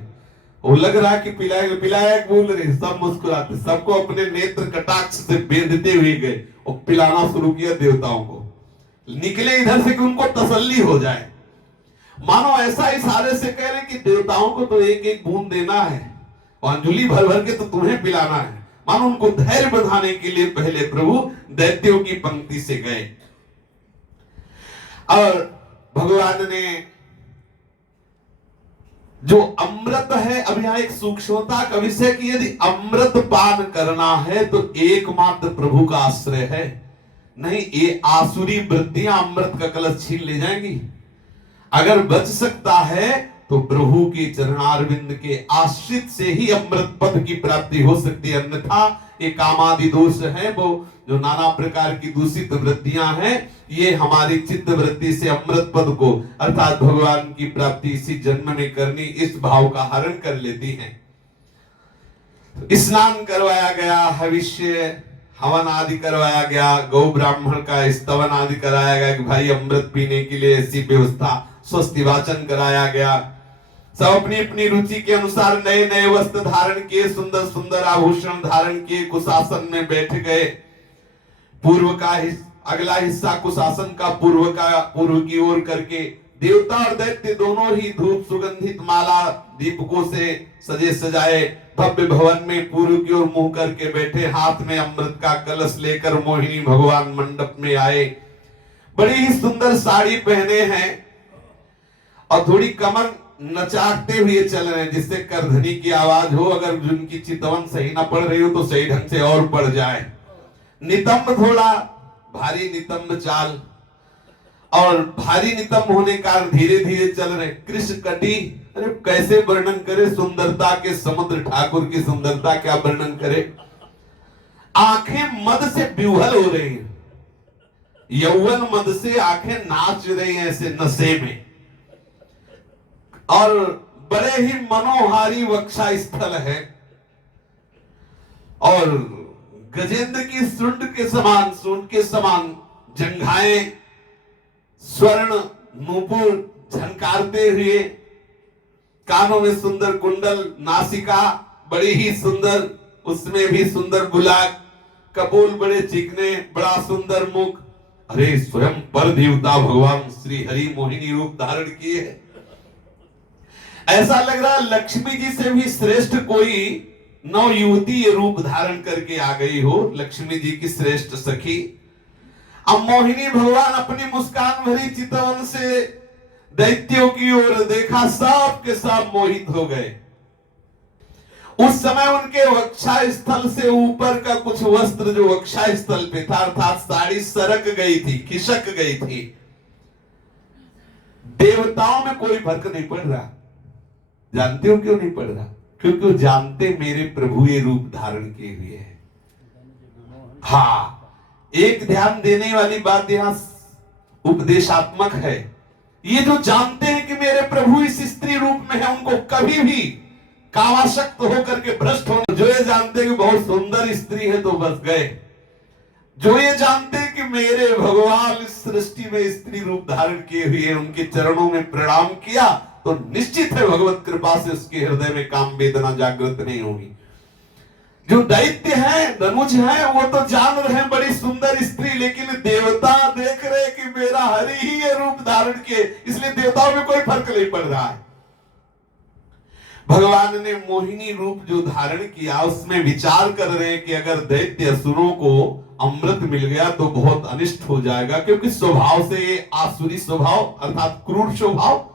वो लग रहा कि पिलाया एक बूंद नहीं, सब मुस्कुराते, सबको अपने नेत्र कटाक्ष से बेंधते हुए गए और पिलाना शुरू किया देवताओं को। निकले इधर से कि उनको तसल्ली हो जाए, मानो ऐसा इशारे से कह रहे कि देवताओं को तो एक एक बूंद देना है और अंजुली भर भर के तो तुम्हें पिलाना है। मानो उनको धैर्य बंधाने के लिए पहले प्रभु दैत्यों की पंक्ति से गए। और भगवान ने जो अमृत है, अब यहां एक सूक्ष्मता का विषय कि यदि अमृत पान करना है तो एकमात्र प्रभु का आश्रय है, नहीं ये आसुरी वृत्तियां अमृत का कलश छीन ले जाएंगी। अगर बच सकता है तो प्रभु के चरणारविंद के आश्रित से ही अमृत पद की प्राप्ति हो सकती है, अन्यथा ये कामादि दोष है, वो जो नाना प्रकार की दूषित वृत्तियां हैं, ये हमारी चित्त वृत्ति से अमृत पद को अर्थात भगवान की प्राप्ति इसी जन्म में करनी, इस भाव का हरण कर लेती हैं। स्नान करवाया गया, हविष्य हवन आदि करवाया गया, गौ ब्राह्मण का स्तवन आदि कराया गया कि भाई अमृत पीने के लिए ऐसी व्यवस्था, स्वस्ति वाचन कराया गया। सब अपनी अपनी रुचि के अनुसार नए नए वस्त्र धारण किए, सुंदर सुंदर आभूषण धारण किए, कुशासन में बैठ गए। पूर्व का अगला हिस्सा कुशासन का पूर्व की ओर करके देवता और दैत्य दोनों ही धूप सुगंधित माला दीपकों से सजे सजाए भव्य भवन में पूर्व की ओर मुंह करके बैठे, हाथ में अमृत का कलश लेकर मोहिनी भगवान मंडप में आए। बड़ी ही सुंदर साड़ी पहने हैं और थोड़ी कमर नचाते हुए चल रहे हैं, जिससे करधनी की आवाज हो, अगर उनकी चितवन सही ना पड़ रही हो तो सही ढंग से और पड़ जाए। नितंब, थोड़ा भारी नितंब चाल, और भारी नितंब होने का धीरे धीरे चल रहे। कृष्ण कटी, अरे कैसे वर्णन करे सुंदरता के समुद्र, ठाकुर की सुंदरता क्या वर्णन करे। आंखें मद से विह्वल हो रही हैं, यौवन मद से आंखें नाच रही हैं ऐसे नशे में। और बड़े ही मनोहारी वक्षा स्थल है, और गजेंद्र की सूंड के समान जंघाएं स्वर्ण नूपुर झनकारते हुए, कानों में सुंदर कुंडल, नासिका बड़ी ही सुंदर, उसमें भी सुंदर बुलाक, कपोल बड़े चिकने, बड़ा सुंदर मुख। अरे स्वयं पर देवता भगवान श्री हरि मोहिनी रूप धारण किए। ऐसा लग रहा लक्ष्मी जी से भी श्रेष्ठ कोई नव युवती ये रूप धारण करके आ गई हो, लक्ष्मी जी की श्रेष्ठ सखी। अब मोहिनी भगवान अपनी मुस्कान भरी चितवन से दैत्यों की ओर देखा, सब के सब मोहित हो गए। उस समय उनके वक्षा स्थल से ऊपर का कुछ वस्त्र जो वक्षा स्थल पे था, अर्थात साड़ी सरक गई थी, खिसक गई थी। देवताओं में कोई फर्क नहीं पड़ रहा। जानते हो क्यों नहीं पड़ रहा? क्योंकि वो जानते मेरे प्रभु ये रूप धारण किए हुए हैं। हाँ, एक ध्यान देने वाली बात यहां उपदेशात्मक है। ये जो जानते हैं कि मेरे प्रभु इस स्त्री रूप में है, उनको कभी भी कामासक्त होकर के भ्रष्ट होने, जो ये जानते हैं कि बहुत सुंदर स्त्री है तो बस गए, जो ये जानते हैं कि मेरे भगवान इस सृष्टि में स्त्री रूप धारण किए हुए हैं, उनके चरणों में प्रणाम किया तो निश्चित है भगवत कृपा से उसके हृदय में काम वेदना जागृत नहीं होगी। जो दैत्य है, धनुष है, वो तो जान रहे हैं बड़ी सुंदर स्त्री, लेकिन देवता देख रहे कि मेरा हरि ही ये रूप धारण किए, इसलिए देवताओं में कोई फर्क नहीं पड़ रहा है। भगवान ने मोहिनी रूप जो धारण किया, उसमें विचार कर रहे हैं कि अगर दैत्य असुरों को अमृत मिल गया तो बहुत अनिष्ट हो जाएगा, क्योंकि स्वभाव से आसुरी स्वभाव अर्थात क्रूर स्वभाव,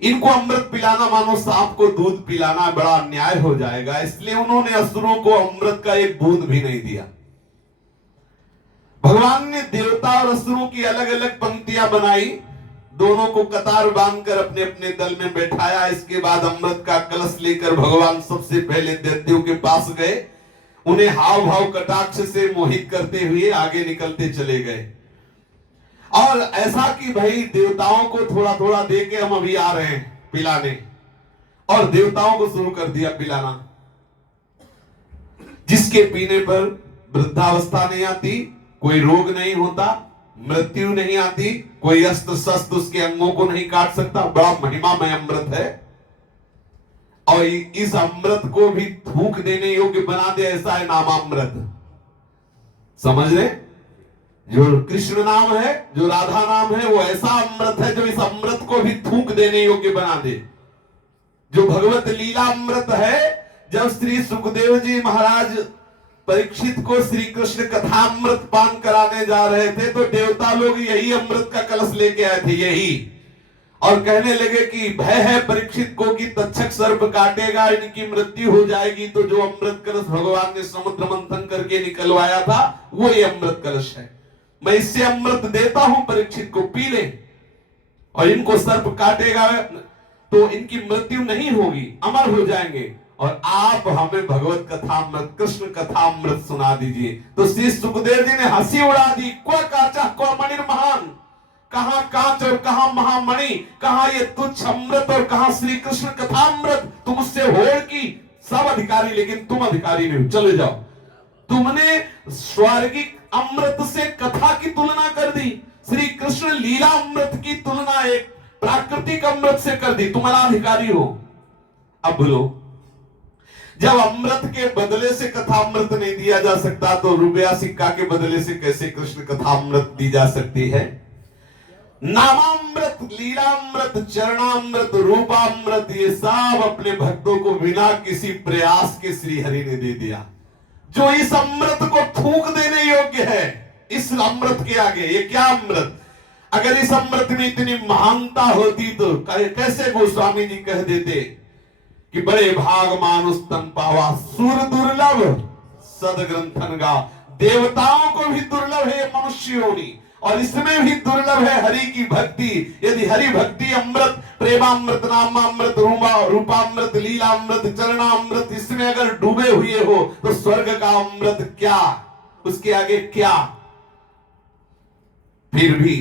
इनको अमृत पिलाना मानो सांप को दूध पिलाना बड़ा अन्याय हो जाएगा। इसलिए उन्होंने असुरों को अमृत का एक बूंद भी नहीं दिया। भगवान ने देवता और असुरों की अलग अलग पंक्तियां बनाई, दोनों को कतार बांधकर अपने अपने दल में बैठाया। इसके बाद अमृत का कलश लेकर भगवान सबसे पहले दैत्यों के पास गए, उन्हें हाव भाव कटाक्ष से मोहित करते हुए आगे निकलते चले गए। और ऐसा कि भाई देवताओं को थोड़ा थोड़ा दे के हम अभी आ रहे हैं पिलाने, और देवताओं को शुरू कर दिया पिलाना, जिसके पीने पर वृद्धावस्था नहीं आती, कोई रोग नहीं होता, मृत्यु नहीं आती, कोई अस्त्र शस्त्र उसके अंगों को नहीं काट सकता। बड़ा महिमामय अमृत है, और इस अमृत को भी थूक देने योग्य बना दे, ऐसा है नामामृत। समझ रहे? जो कृष्ण नाम है, जो राधा नाम है, वो ऐसा अमृत है जो इस अमृत को भी थूक देने योग्य बना दे। जो भगवत लीला अमृत है, जब श्री सुखदेव जी महाराज परीक्षित को श्री कृष्ण कथा अमृत पान कराने जा रहे थे, तो देवता लोग यही अमृत का कलश लेके आए थे, यही, और कहने लगे कि भय है परीक्षित को कि तक्षक सर्प काटेगा, इनकी मृत्यु हो जाएगी। तो जो अमृत कलश भगवान ने समुद्र मंथन करके निकलवाया था, वो ये अमृत कलश है। मैं इससे अमृत देता हूं, परीक्षित को पी ले, और इनको सर्प काटेगा तो इनकी मृत्यु नहीं होगी, अमर हो जाएंगे, और आप हमें भगवत कथा अमृत, कृष्ण कथा अमृत सुना दीजिए। तो श्री सुखदेव जी ने हंसी उड़ा दी, क्व काचा क्व मणिर महान, कहां कांच और कहां महामणि, कहां ये तुच्छ अमृत और कहां श्री कृष्ण कथा अमृत। तुम उससे होड़ की सब अधिकारी, लेकिन तुम अधिकारी नहीं, चले जाओ। तुमने स्वर्गिक अमृत से कथा की तुलना कर दी, श्री कृष्ण लीला अमृत की तुलना एक प्राकृतिक अमृत से कर दी, तुम्हारा अधिकारी हो। अब बोलो, जब अमृत के बदले से कथा अमृत नहीं दिया जा सकता, तो रुपया सिक्का के बदले से कैसे कृष्ण कथा अमृत दी जा सकती है? नामामृत, लीलामृत, चरणामृत, रूपामृत, ये सब अपने भक्तों को बिना किसी प्रयास के श्री हरि ने दे दिया। जो इस अमृत को थूक देने योग्य है, इस अमृत के आगे ये क्या अमृत? अगर इस अमृत में इतनी महानता होती तो कैसे गोस्वामी जी कह देते कि बड़े भाग मानुष तन पावा, सुर दुर्लभ सदग्रंथन गा। देवताओं को भी दुर्लभ है मनुष्य योनि, और इसमें भी दुर्लभ है हरि की भक्ति। यदि हरि भक्ति अमृत, प्रेमामृत, नामामृत, रूपामृत, लीलामृत, चरणामृत, इसमें अगर डूबे हुए हो तो स्वर्ग का अमृत क्या, उसके आगे क्या? फिर भी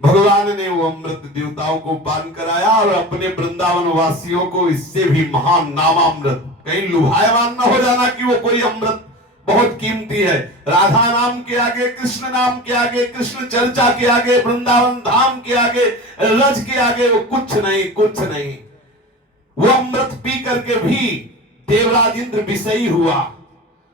भगवान ने वो अमृत देवताओं को पान कराया और अपने वृंदावन वासियों को इससे भी महान नामामृत, कहीं लुभायमान न हो जाना कि वो कोई अमृत बहुत कीमती है। राधा नाम के आगे, कृष्ण नाम के आगे, कृष्ण चर्चा के आगे, वृंदावन धाम के आगे, रज के आगे वो कुछ नहीं, कुछ नहीं। वो अमृत पी करके भी देवराज इंद्र विषयी हुआ,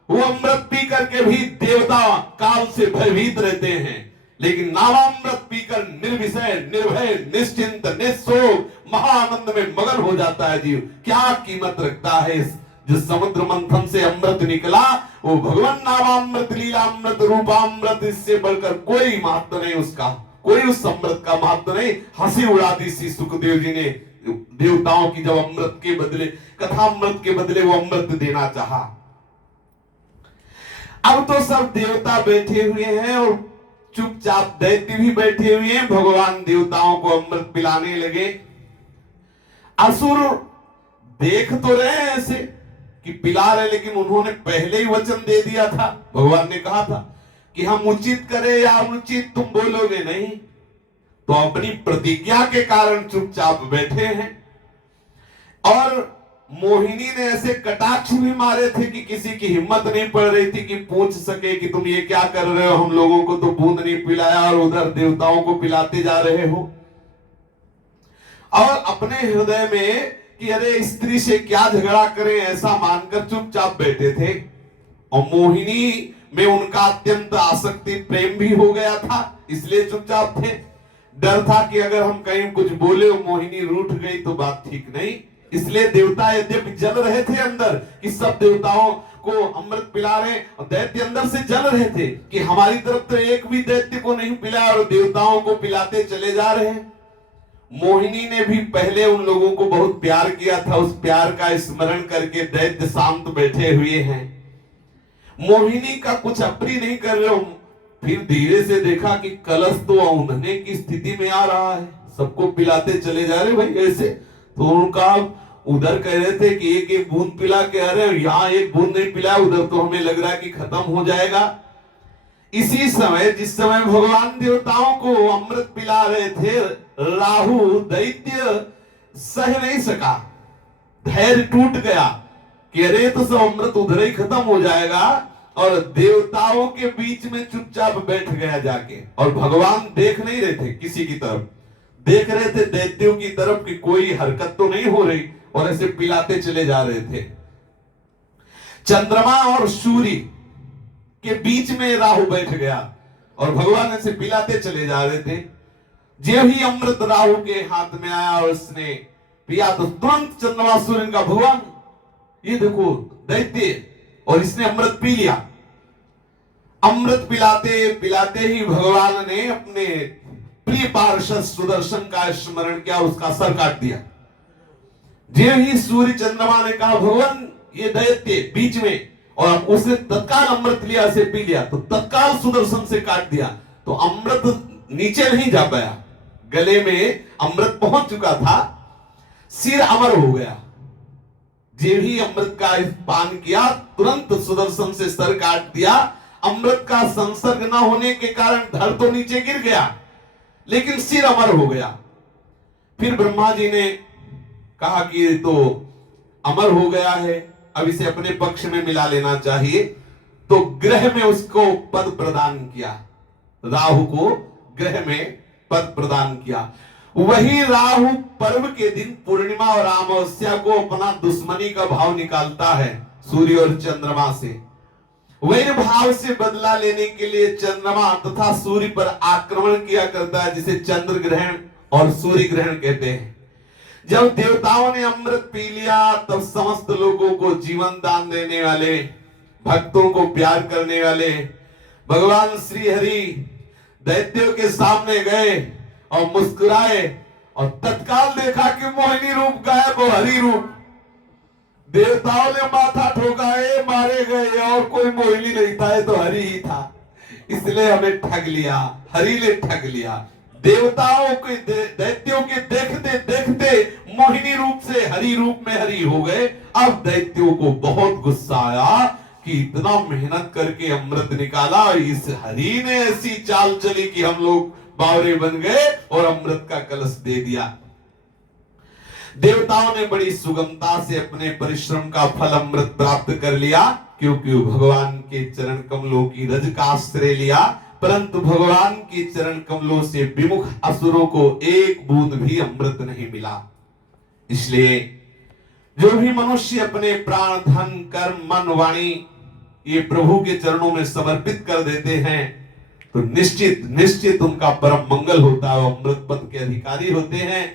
वो अमृत पी करके भी देवता काल से भयभीत रहते हैं, लेकिन नामामृत पीकर निर्विषय, निर्भय, निश्चिंत, निस्सोग महाआनंद में मगन हो जाता है जीव। क्या कीमत रखता है इस जो समुद्र मंथन से अमृत निकला, वो भगवान नामामृत, लीलामृत, रूपामृत, इससे बढ़कर कोई महत्व नहीं उसका, कोई उस अमृत का महत्व नहीं। हंसी उड़ा दी श्री सुखदेव जी ने देवताओं की, जब अमृत के बदले, कथामृत के बदले वो अमृत देना चाहा। अब तो सब देवता बैठे हुए हैं और चुपचाप दैत्य भी बैठे हुए हैं, भगवान देवताओं को अमृत पिलाने लगे। असुर देख तो रहे हैं ऐसे कि पिला रहे, लेकिन उन्होंने पहले ही वचन दे दिया था, भगवान ने कहा था कि हम उचित करें या अनुचित तुम बोलोगे नहीं, तो अपनी प्रतिज्ञा के कारण चुपचाप बैठे हैं। और मोहिनी ने ऐसे कटाक्ष भी मारे थे कि किसी की हिम्मत नहीं पड़ रही थी कि पूछ सके कि तुम ये क्या कर रहे हो, हम लोगों को तो बूंद नहीं पिलाया और उधर देवताओं को पिलाते जा रहे हो। और अपने हृदय में कि अरे स्त्री से क्या झगड़ा करें, ऐसा मानकर चुपचाप बैठे थे। और मोहिनी में उनका अत्यंत आसक्ति, प्रेम भी हो गया था, इसलिए चुपचाप थे। डर था कि अगर हम कहीं कुछ बोले और मोहिनी रूठ गई तो बात ठीक नहीं, इसलिए देवता यद्यपि जल रहे थे अंदर कि सब देवताओं को अमृत पिला रहे, और दैत्य अंदर से जल रहे थे कि हमारी तरफ तो एक भी दैत्य को नहीं पिलाया और देवताओं को पिलाते चले जा रहे हैं। मोहिनी ने भी पहले उन लोगों को बहुत प्यार किया था, उस प्यार का स्मरण करके दैत्य शांत बैठे हुए हैं। मोहिनी का कुछ अप्रिय नहीं कर रहे हो। फिर धीरे से देखा कि कलश तो औंधने की स्थिति में आ रहा है, सबको पिलाते चले जा रहे भाई ऐसे। तो उनका उधर कह रहे थे कि एक एक बूंद पिला के आ रहे हैं, यहाँ एक बूंद नहीं पिला, उधर तो हमें लग रहा है कि खत्म हो जाएगा। इसी समय, जिस समय भगवान देवताओं को अमृत पिला रहे थे, राहु दैत्य सह नहीं सका, धैर्य टूट गया कि अरे तो सब अमृत उधर ही खत्म हो जाएगा, और देवताओं के बीच में चुपचाप बैठ गया जाके। और भगवान देख नहीं रहे थे किसी की तरफ, देख रहे थे दैत्यों की तरफ कि कोई हरकत तो नहीं हो रही, और ऐसे पिलाते चले जा रहे थे। चंद्रमा और सूर्य के बीच में राहु बैठ गया और भगवान ऐसे पिलाते चले जा रहे थे। जो ही अमृत राहु के हाथ में आया और उसने पिया तो तुरंत चंद्रमा सूर्य का, भगवान ये देखो दैत्य, और इसने अमृत पी लिया। अमृत पिलाते पिलाते ही भगवान ने अपने प्रिय पार्षद सुदर्शन का स्मरण किया, उसका सर काट दिया। जो ही सूर्य चंद्रमा ने कहा भगवान ये दैत्य बीच में, और उसने तत्काल अमृत लिया, से पी लिया, तो तत्काल सुदर्शन से काट दिया। तो अमृत नीचे नहीं जा पाया, गले में अमृत पहुंच चुका था, सिर अमर हो गया। जो ही अमृत का पान किया, तुरंत सुदर्शन से सर काट दिया। अमृत का संसर्ग न होने के कारण धड़ तो नीचे गिर गया, लेकिन सिर अमर हो गया। फिर ब्रह्मा जी ने कहा कि ये तो अमर हो गया है, अब इसे अपने पक्ष में मिला लेना चाहिए। तो ग्रह में उसको पद प्रदान किया, राहु को ग्रह में पद प्रदान किया। वही राहु पर्व के दिन पूर्णिमा और अमावस्या को अपना दुश्मनी का भाव निकालता है सूर्य और चंद्रमा से। वही भाव से बदला लेने के लिए चंद्रमा तथा सूर्य पर आक्रमण किया करता है, जिसे चंद्र ग्रहण और सूर्य ग्रहण कहते हैं। जब देवताओं ने अमृत पी लिया, तब समस्त लोगों को जीवन दान देने वाले, भक्तों को प्यार करने वाले भगवान श्री हरि दैत्यों के सामने गए और मुस्कुराए, और तत्काल देखा कि मोहिनी रूप गायब और हरि रूप। देवताओं ने माथा ठोकाए, मारे गए, और कोई मोहिनी नहीं था, ये तो हरि ही था, इसलिए हमें ठग लिया, हरि ने ठग लिया। देवताओं के दैत्यों के देखते देखते मोहिनी रूप से हरि रूप में हरि हो गए। अब दैत्यों को बहुत गुस्सा आया कि इतना मेहनत करके अमृत निकाला, इस हरि ने ऐसी चाल चली कि हम लोग बावरे बन गए और अमृत का कलश दे दिया। देवताओं ने बड़ी सुगमता से अपने परिश्रम का फल अमृत प्राप्त कर लिया, क्योंकि भगवान के चरण कमलों की रज का आश्रय लिया। परंतु भगवान के चरण कमलों से विमुख असुरों को एक बूंद भी अमृत नहीं मिला। इसलिए जो भी मनुष्य अपने प्राण, धन, कर्म, मन, वाणी ये प्रभु के चरणों में समर्पित कर देते हैं तो निश्चित निश्चित उनका परम मंगल होता है, अमृत पद के अधिकारी होते हैं।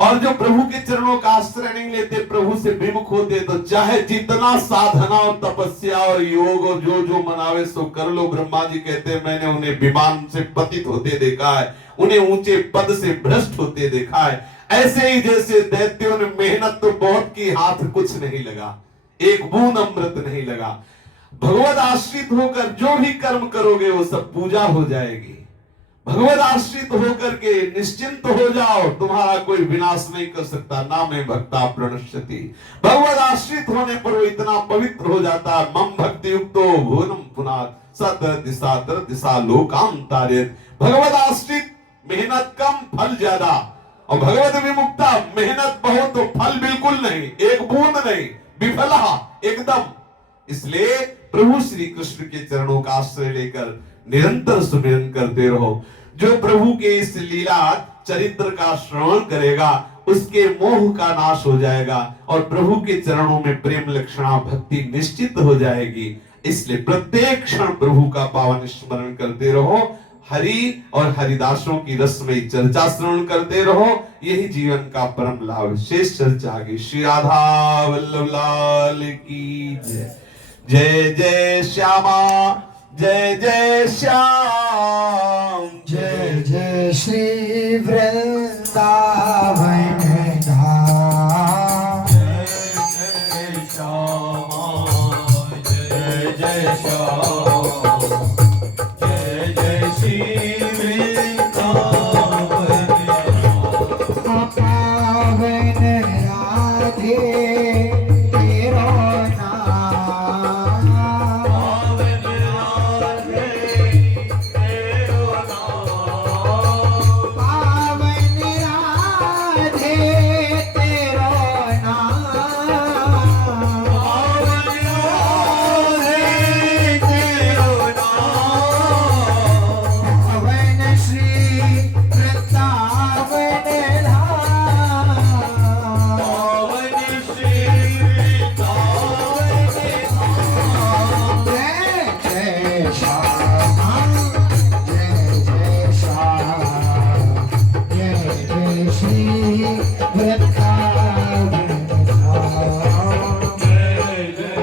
और जो प्रभु के चरणों का आश्रय नहीं लेते, प्रभु से विमुख होते, तो चाहे जितना साधना और तपस्या और योग और जो जो मनावे सो कर लो। ब्रह्मा जी कहते हैं मैंने उन्हें विमान से पतित होते देखा है, उन्हें ऊंचे पद से भ्रष्ट होते देखा है। ऐसे ही जैसे दैत्यों ने मेहनत तो बहुत की, हाथ कुछ नहीं लगा, एक बूंद अमृत नहीं लगा। भगवत आश्रित होकर जो भी कर्म करोगे वो सब पूजा हो जाएगी। भगवत आश्रित होकर के निश्चिंत हो जाओ, तुम्हारा कोई विनाश नहीं कर सकता। नामे भक्ता प्रणश्यति। भगवत आश्रित होने पर वो इतना पवित्र हो जाता है। मम भक्ति युक्तो भुवनम पुनात् सतर दिशा लोकांतारेत। भगवत आश्रित मेहनत कम, फल ज्यादा, और भगवत विमुक्ता मेहनत बहुत तो फल बिल्कुल नहीं, एक बूंद नहीं, विफला एकदम। इसलिए प्रभु श्री कृष्ण के चरणों का आश्रय लेकर निरंतर सुमिरन करते रहो। जो प्रभु के इस लीला चरित्र का श्रवण करेगा उसके मोह का नाश हो जाएगा और प्रभु के चरणों में प्रेम लक्षणा भक्ति निश्चित हो जाएगी। इसलिए प्रत्येक क्षण प्रभु का पावन स्मरण करते रहो, हरि और हरिदासों की रसमयी चर्चा श्रवण करते रहो। यही जीवन का परम लाभ। शेष चर्चा आगे। श्री राधा वल्लभ लाल की जय। जय जय श्यामा जय जय श्याम। जय जय श्री वृंदावन धाम। जय जय श्यामा जय जय श्याम। जय जय श्री वृंदावन पावन राधे तेरो नाम। पावन राधे तेरो नाम। पावन राधे तेरो नाम। पावन राधे तेरो नाम। पावन श्री वृंदावन धाम। पावन श्री वृंदावन धाम। जय जय श्याम जय जय श्याम। जय जय श्री वृंदावन धाम। जय जय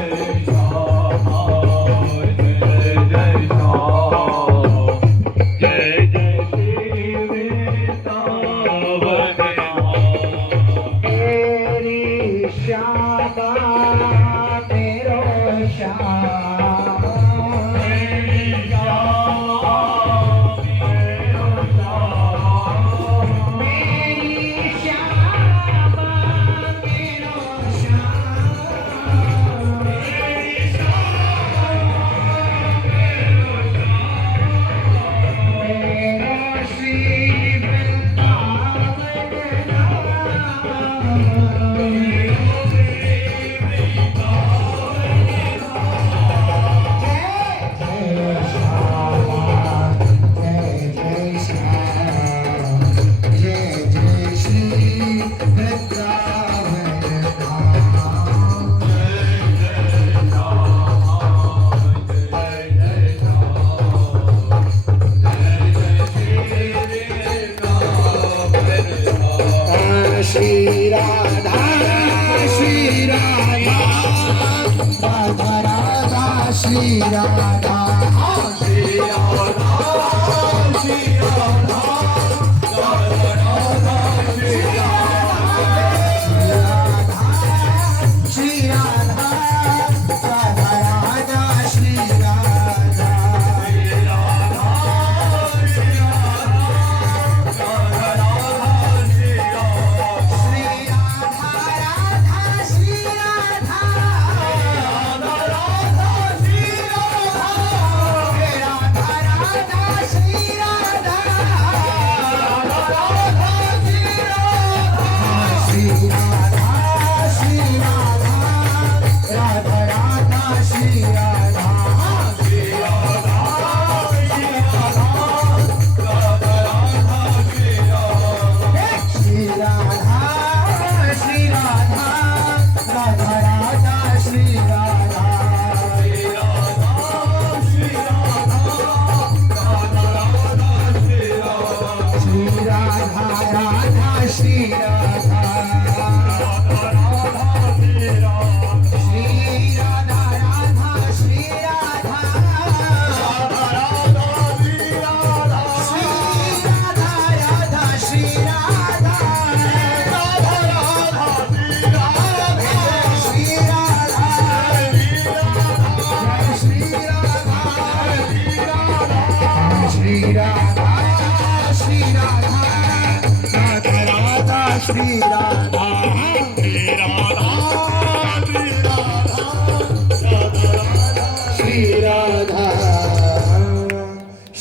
श्यामा जय जय श्याम। जय जय श्री वृंदावन धाम। तेरी श्यामा मेरो श्याम। तेरी श्यामा मेरो श्याम। मेरी श्यामा मेरो श्याम। मेरो श्री वृंदावन जय जय श्याम जय जय श्री वृंदावन धाम। श्री राधा श्री राधा राधा राधा श्री राधा श्री राधा श्री राधा राधा राधा श्री राधा श्री राधा राधा राधा श्री राधा श्री राधा राधा श्री राधा राधा राधा श्री राधा श्री राधा श्री राधा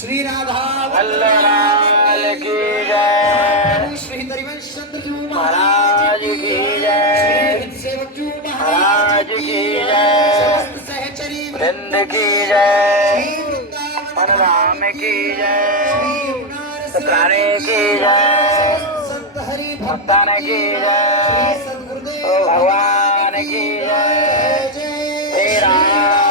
श्री राधा वल्ललाल की जय श्री हरिवंश चंद्र जी महाराज की जय श्री सेवक जी महाराज की जय समस्त सहचरी वृंद की जय श्री वृंदावन मनराम की जय श्री यमुना सत्राने की जय संत हरि भक्तान की जय श्री सद्गुरुदेव ओ भगवान की जय जय जय श्री राम